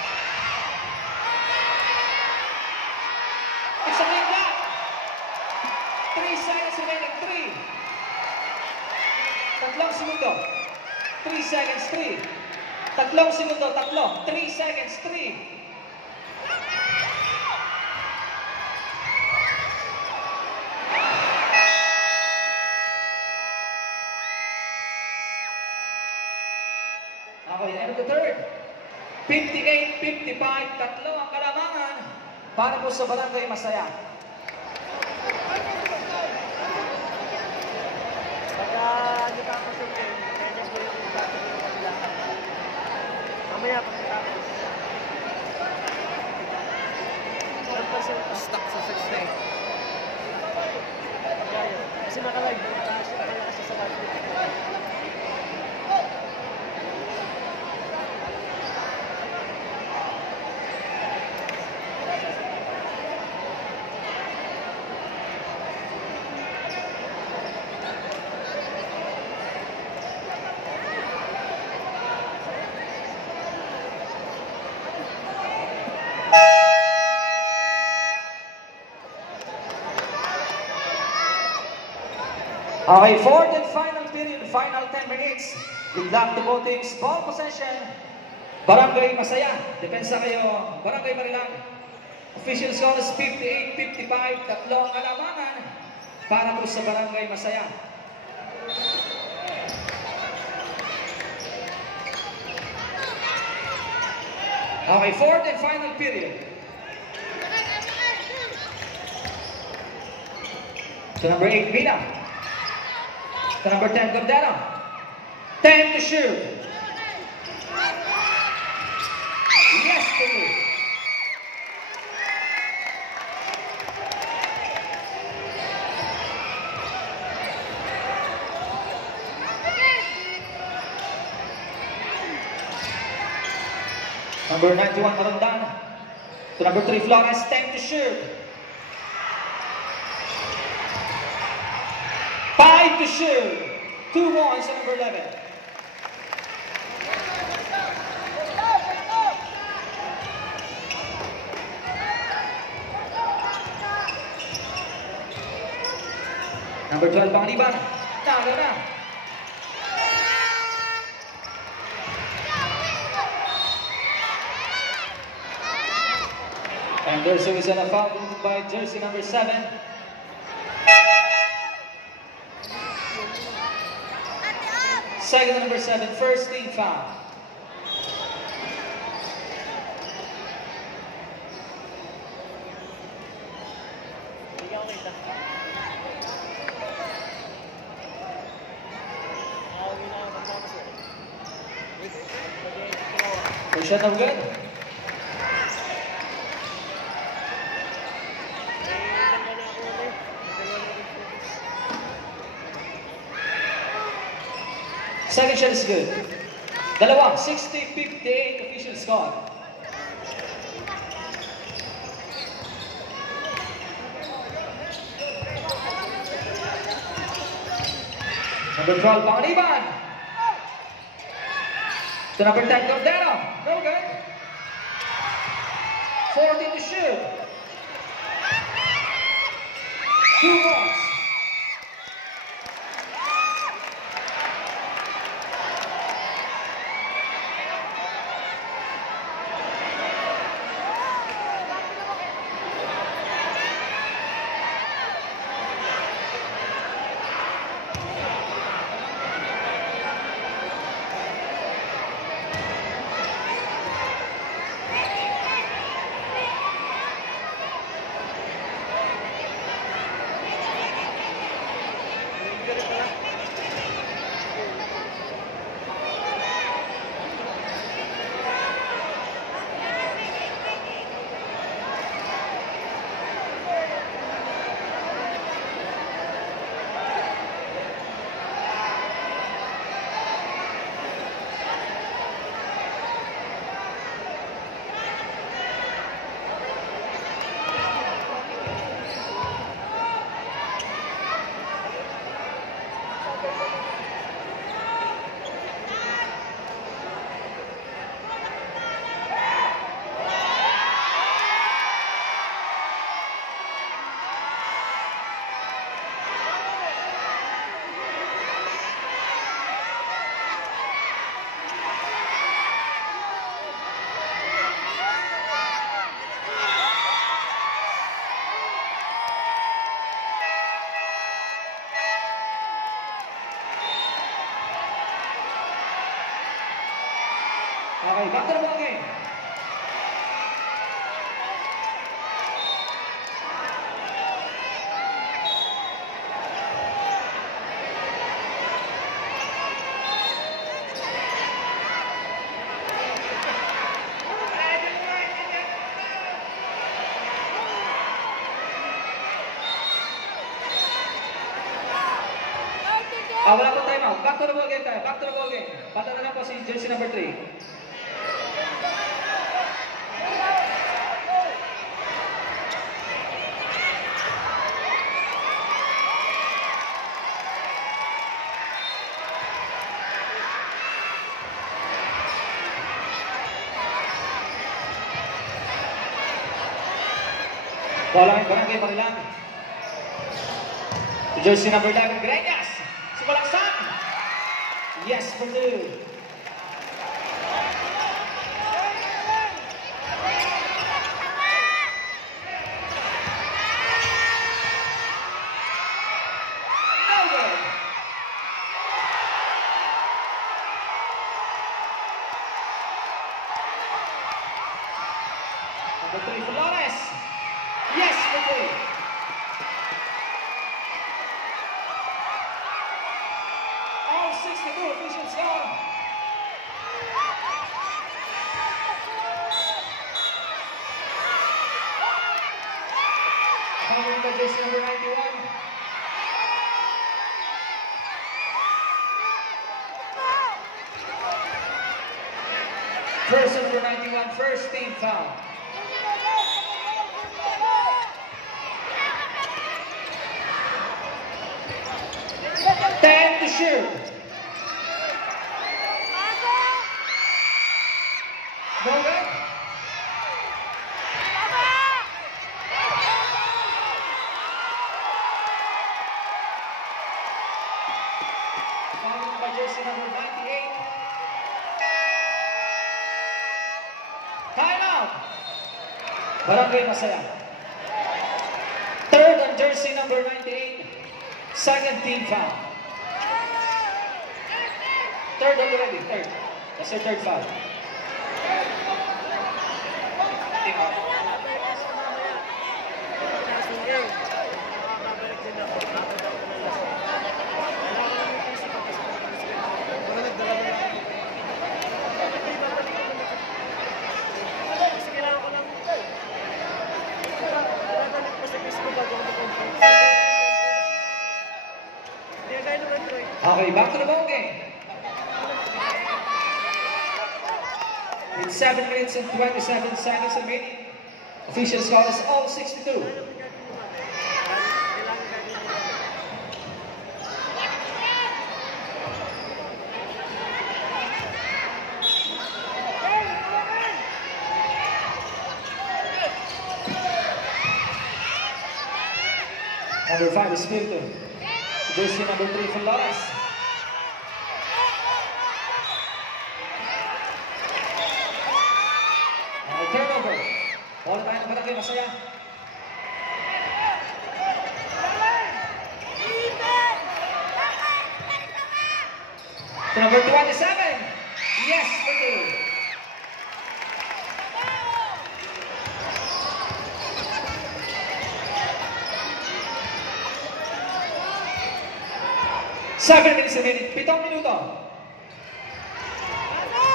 3 seconds remaining. 3. Tatlong segundo. 3 seconds. 3. Tatlong segundo. 3. 3 seconds. 3. Okay, end of the third. 58-55, tatlo ang kalamangan para po sa Barangay Masaya. Pagka ano tapos yung game, kaya po yung tapos yung kanila. Mamaya pagkatapos. 1% Stuck sa 16. kasi nakalive, nakalakas sa live. Okay, fourth and final period, final 10 minutes. Good luck to both teams. Ball possession, Barangay Masaya. Depensa kayo, Barangay Marilang. Official score is 58-55. Tatlong kalamangan para po sa Barangay Masaya. Okay, fourth and final period. To number 8, Mina. To number 10, Gondera. 10 to shoot. Yes, to you. Number 91, Marandan. To number 3, Flores. 10 to shoot. 5 to shoot. 2 points to number 11. Number 12, Pangaliban. Talo na. And there's always a foul by jersey number 7. Second to number 7, first team foul. First shot no good. Second shot is good. Dalawa, 60-58 official score. Number 12, Pangaliban. To number 10, Cordero. No good. 14 to shoot. 2 points. back to the ball game. Wala po time out. Back to the ball game tayo. Back to the ball game. Bata na lang po si jersey number 3. Bola ng Barangay Marilang. Jersey number 11, Greñas. Sumalaksan. Yes, for 2. Number 3, Flores. Yes, for 3. All 62 officials gone. Coming by jersey number 91. First number 91, first team foul. To shoot. No good. Followed by jersey number 98. Timeout. Barangay Masaya. Third on jersey number 98. Second team foul. Third already, third. That's the third foul. Team out. Okay, back to the ball game. With 7 minutes and 27 seconds remaining, official score is all 62. Number 5 is Spiritu. Jersey number 3 for Flores. Turnover. All tayo ng Barangay Masaya. To number 27. Yes, for 2. Seven minutes remaining. 7 minuto.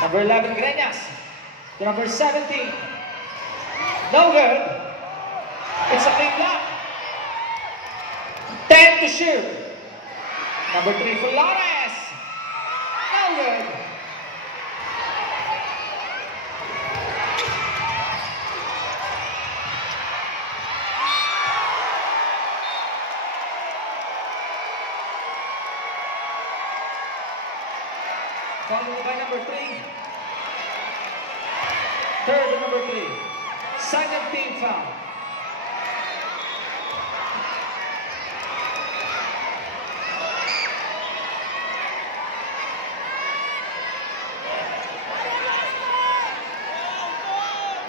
Number 11, Greñas. To number 17. No good. It's a clean block. 10 to shoot. Number 3, Flores. No good. Followed by number 3. Third and number 3. Second team foul.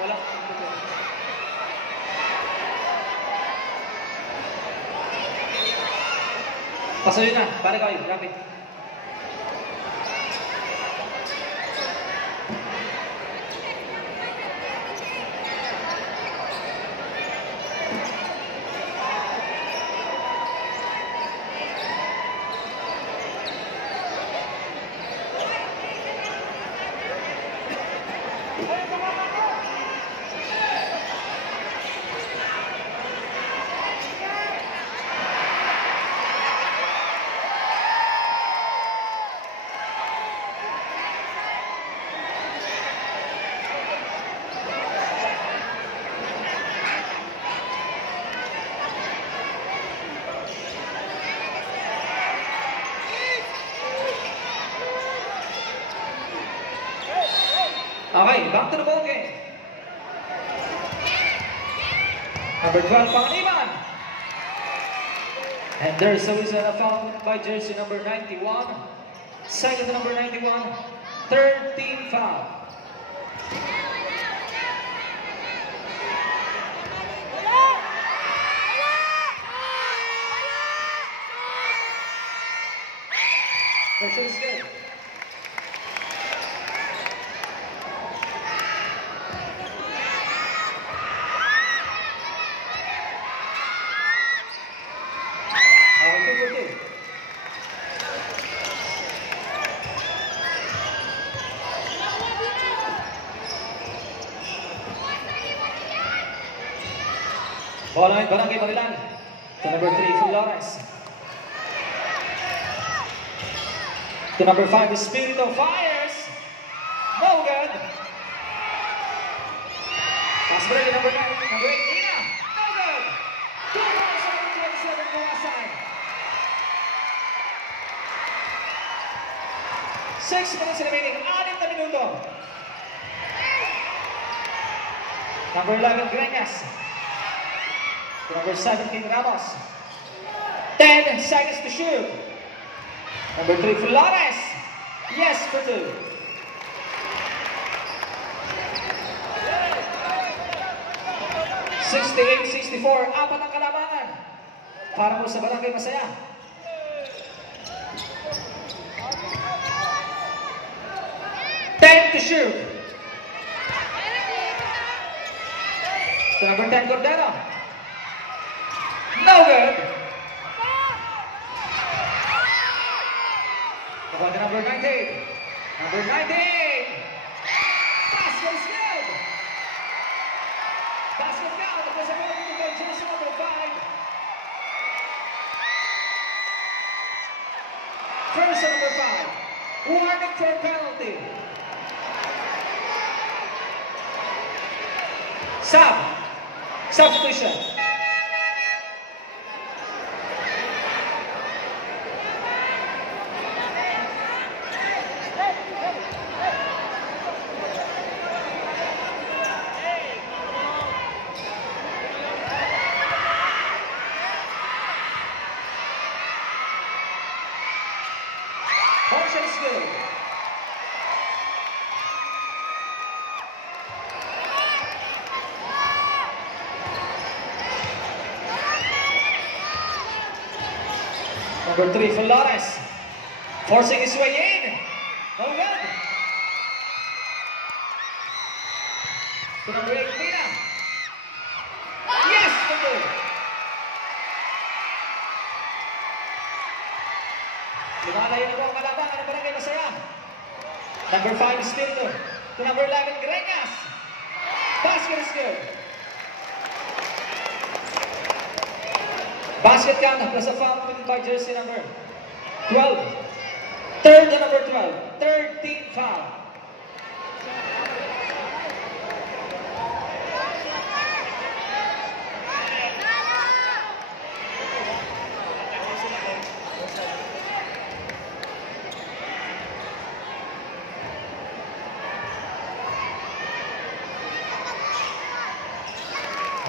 Wala. Pasuyin na. Para kayo. Rapid. Okay, back to the ball game. Number 12, Pangaliman. And there's a whistle foul by jersey number 91. Second to number 91, 13 foul. First shot is good. Ball line, Barangay Marilan. To number 3, Flores. To number 5, Espiritu fires. No good. Pass break, number 9, number 8, Ina. No good. 2 balls on 27 kung aside. 6 minutes remaining, 6 na minuto. Number 11, Greñas. To number 17, Ramos. 10 seconds to shoot. Number 3, Flores. Yes for 2. (68-64), apat ang kalabangan. Para po sa Barangay Masaya. (10 to shoot. To number 10, Cordero. No good. About number 19. Number 19. Basket is good. Basket count. It was a goal to jersey number 5. First number 5. Warning for penalty. Substitution. Portion is good. Number 3, Flores. Forcing his way in. No good. To number 8, Mina. Yes, the goal. Lumalayo na po ang kalaban ng Barangay Masaya. Number 5, Espiritu. To number 11, Greñas. Basket is good. Basket count plus a foul committed by jersey number 12. Third to number 12. 13 foul.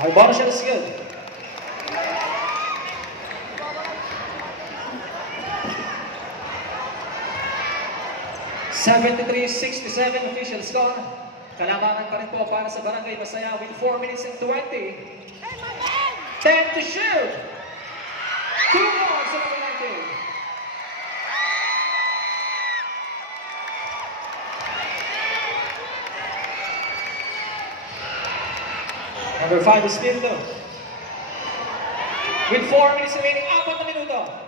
Our bottom shot is good. (73-67) official score. Kalamangan pa rin po para sa Barangay Masaya with 4 minutes and 20. 10 to shoot. 2 balls on number 19. Number 5, Espiritu. With 4 minutes remaining, 4 na minuto.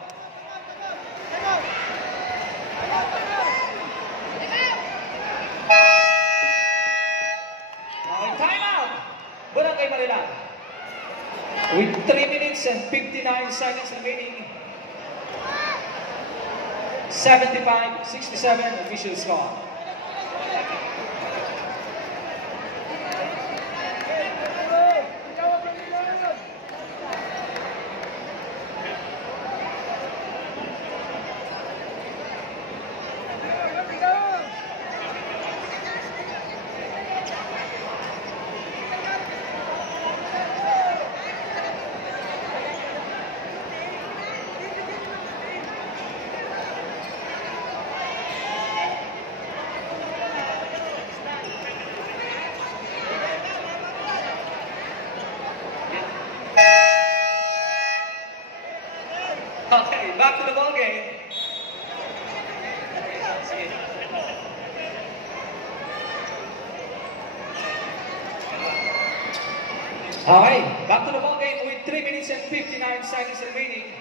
Okay, time out. Barangay Marilan. With 3 minutes and 59 seconds remaining. 75-67 official score. Okay, back to the ball game. Okay, back to the ball game with 3 minutes and 59 seconds remaining.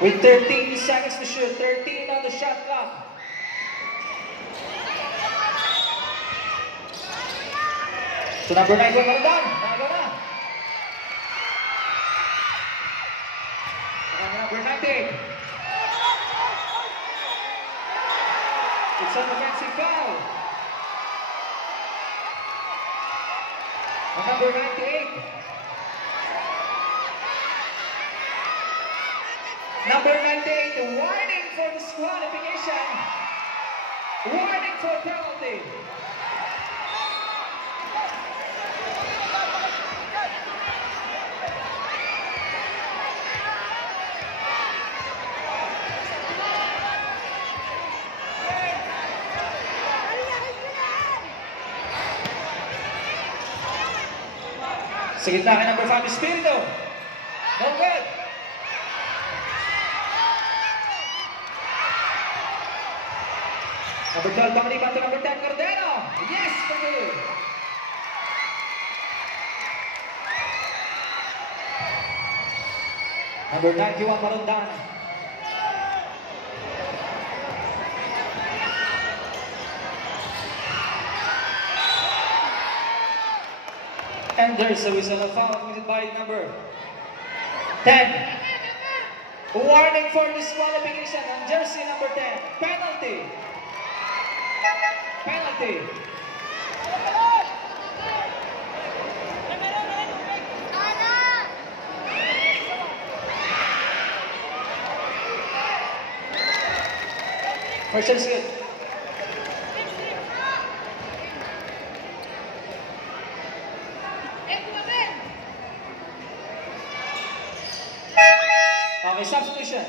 With 13 seconds to shoot, 13 on the shot clock. So number 9 ko Marandan, nagawa na. Number 19. It's an offensive foul. Number 98. Number 98, warning for disqualification. Warning for penalty. Sa gitna kay number 5, Espiritu. No good. Number 12, Pangaliban to number 10, Cordero. Yes, for good. Number 91, Marandan. And there's a whistle of foul committed by number 10. Warning for disqualification on jersey number 10. Penalty. Penalty. First and good. Okay, substitution.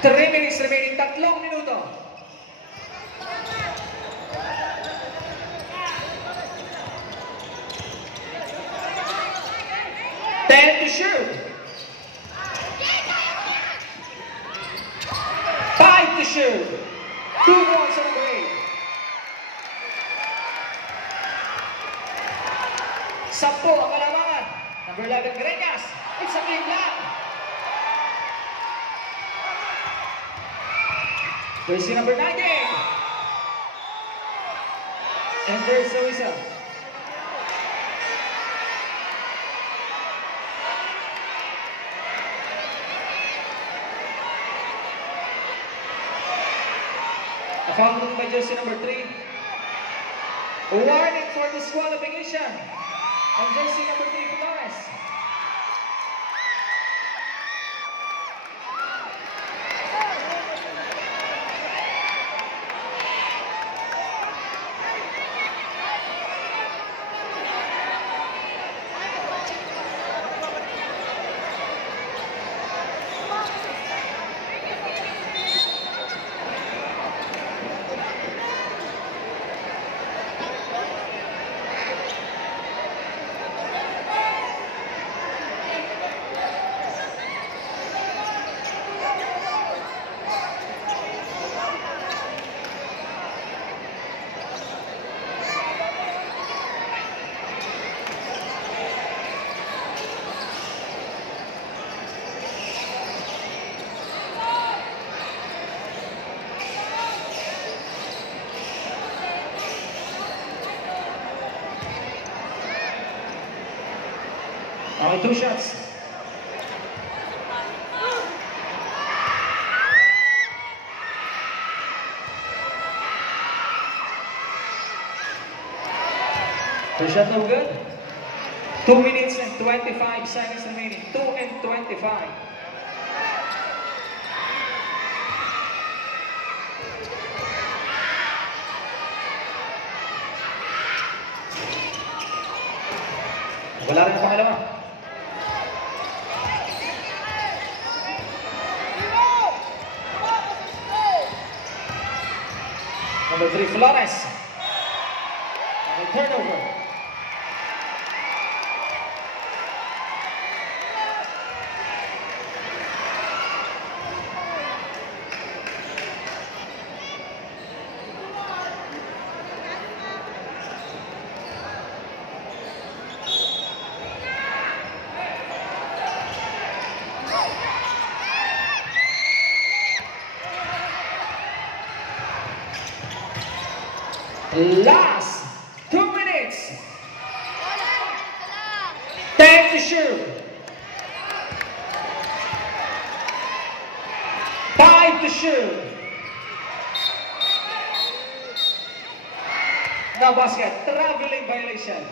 Three minutes remaining, 3 minuto. To shoot. 5 to shoot. 2 points on the break. 10 ang kalamangan. Number 11, Greñas. It's a big block. Jersey number 90. And there's the whistle. A foul committed by jersey number 3. A warning for disqualification on jersey number 3, Flores. Okay, 2 shots. First shot no good. 2 minutes and 25 seconds remaining. 2 and 25. Wala rin ang pangalawa. Number 3, Flores. And a turnover. Last 2 minutes. 10 to shoot. 5 to shoot. No basket. Traveling violation.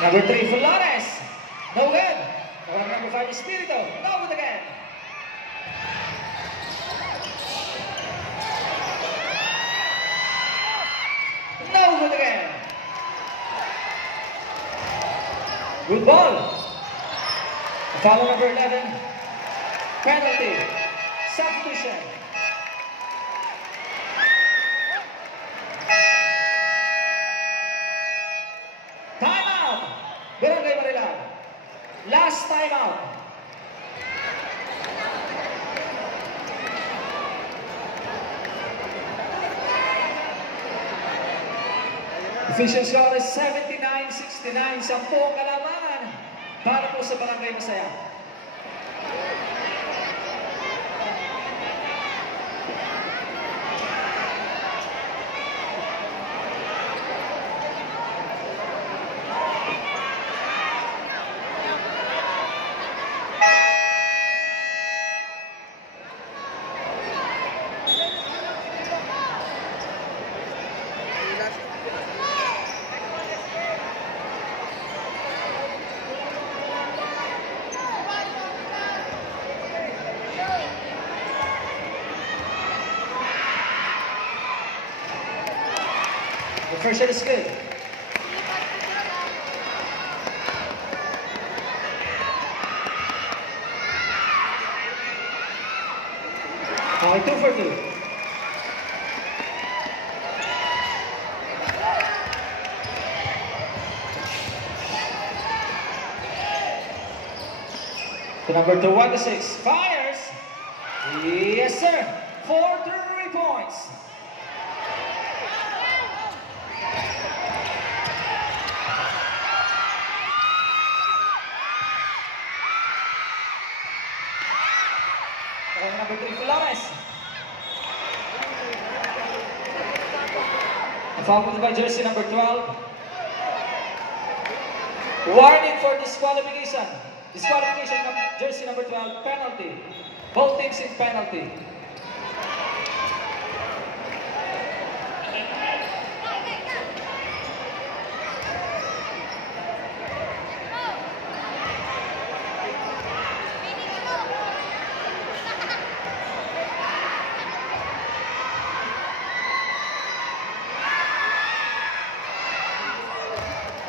Number 3, Flores. No good. Number 5, Espirito. No good again. No good again. Good ball. Foul number 11. Penalty. Substitution. Timeout. Barangay Marilag. Last timeout. Official score is 79-69. 10 kalamangan para po sa Barangay Masaya. The first shot is good. Okay, 2 for 2. To number 2, 1 to 6. Fires! Yes, sir. 4 3 points. Number 3, Flores. A foul committed by jersey number 12. Warning for disqualification. Disqualification of jersey number 12. Penalty. Both teams in penalty.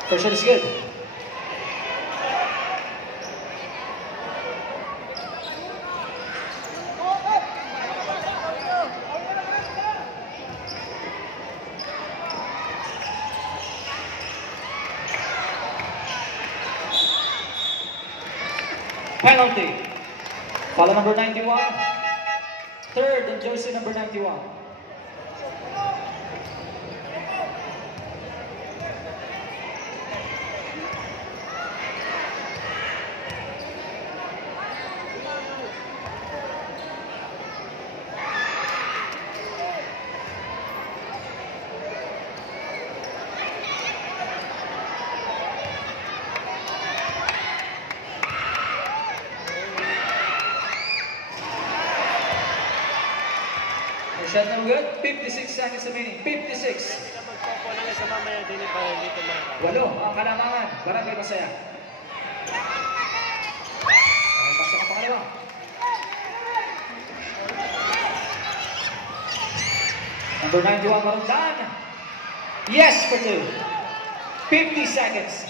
First shot is good. Penalty. Foul number 91. Third on jersey number 91. Shot no good. 56 seconds remaining. 56. Hindi na magpopo lang sa mamaya din para dito mga. 8 ang kalamangan. Barangay Masaya. Okay, pasok ang pangalawa. Number 91, Marandan. Yes for 2. 50 seconds.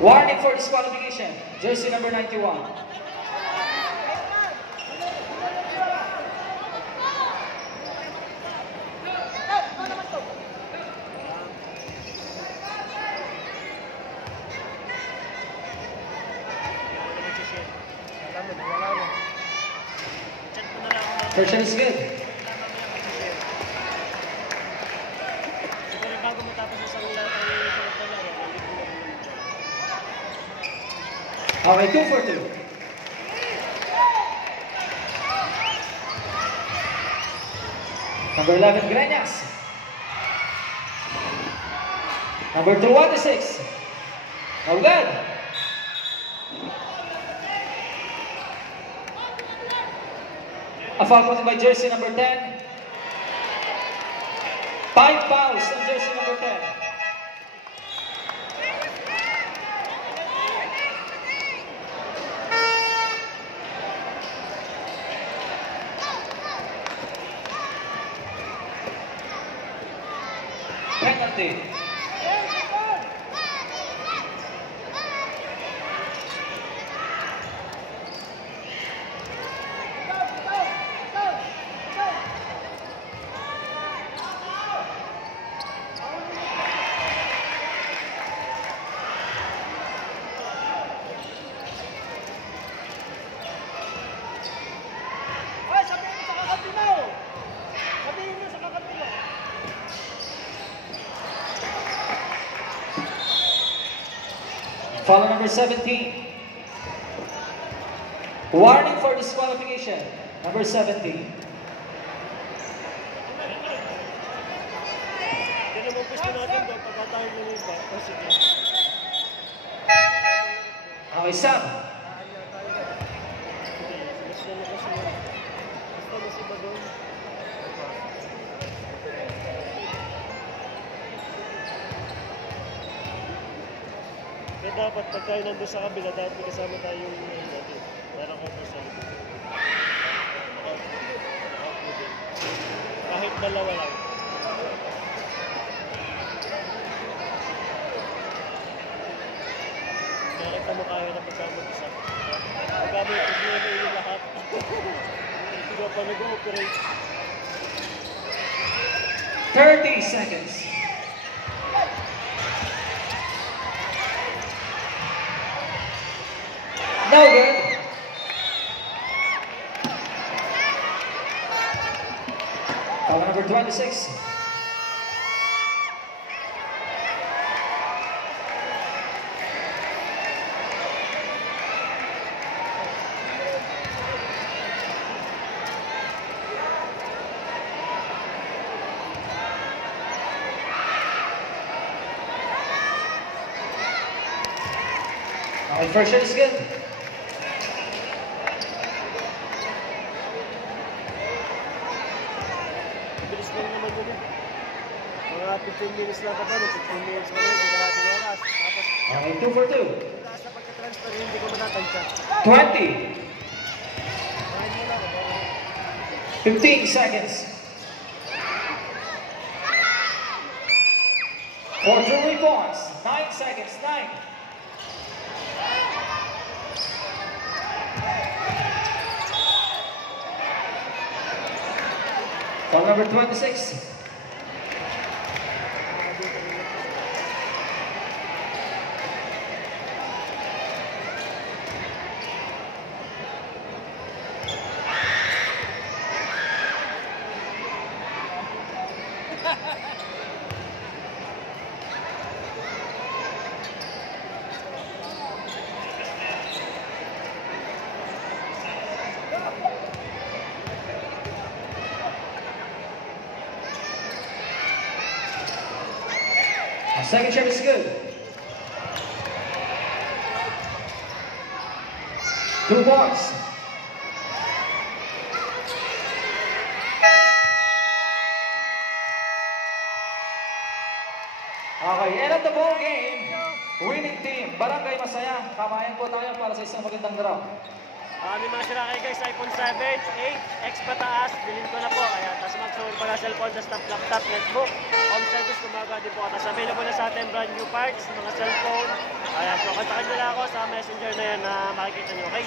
Warning for disqualification. Jersey number 91. First shot is good. Siguro bago matapos isang laro, Okay, 2 for 2. Number 11, Greñas. Number 2, 1-6. No good. A foul committed by jersey number 10. 5 fouls on jersey number 10. Penalty. Ay, sabihin mo sa kakampi mo! Sabihin mo sa kakampi mo! Foul number 17. Warning for disqualification. Number 17. Yan naman gusto natin daw, pagkatahin mo yung iba. O sige. Okay, Sam. Gusto mo kasi yun. Gusto mo si Badong. Kaya dapat pag tayo nandun sa kabila, dapat may kasama tayong natin. Para ko po sa likod. Kahit dalawa lang. Kaya kita mo kaya na pagkamot isa. Pagkamot, problema yung lahat. Hindi ka pa nag-ooperate. 30 seconds. No good. Foul number 26. Okay, first shot is good. Bilis lang naman yun eh. Mga 15 minutes lang pa ba? 15 minutes pa rin, hindi ka natin oras. Tapos, Okay, 2 for 2. taas na pagka-transfer, hindi ko matatansya. 20. 15 seconds. For 2 rebounds. 9 seconds. 9. Foul number 26. Second shot is good. 2 points. Okay, end of the ball game. Winning team, Barangay Masaya. Kamayan po tayo para sa isang magandang draw. May mga sira kayo guys, iPhone 7, 8, X pataas, bilhin ko na po. Ayan, tapos mag-phone ko na cellphone, desktop, laptop, netbook. Home service, gumagawa din po. Tapos available na sa atin brand new parts, mga cellphone. Ayan, so kontakin nyo lang ako sa messenger na yan na makikita nyo, okay?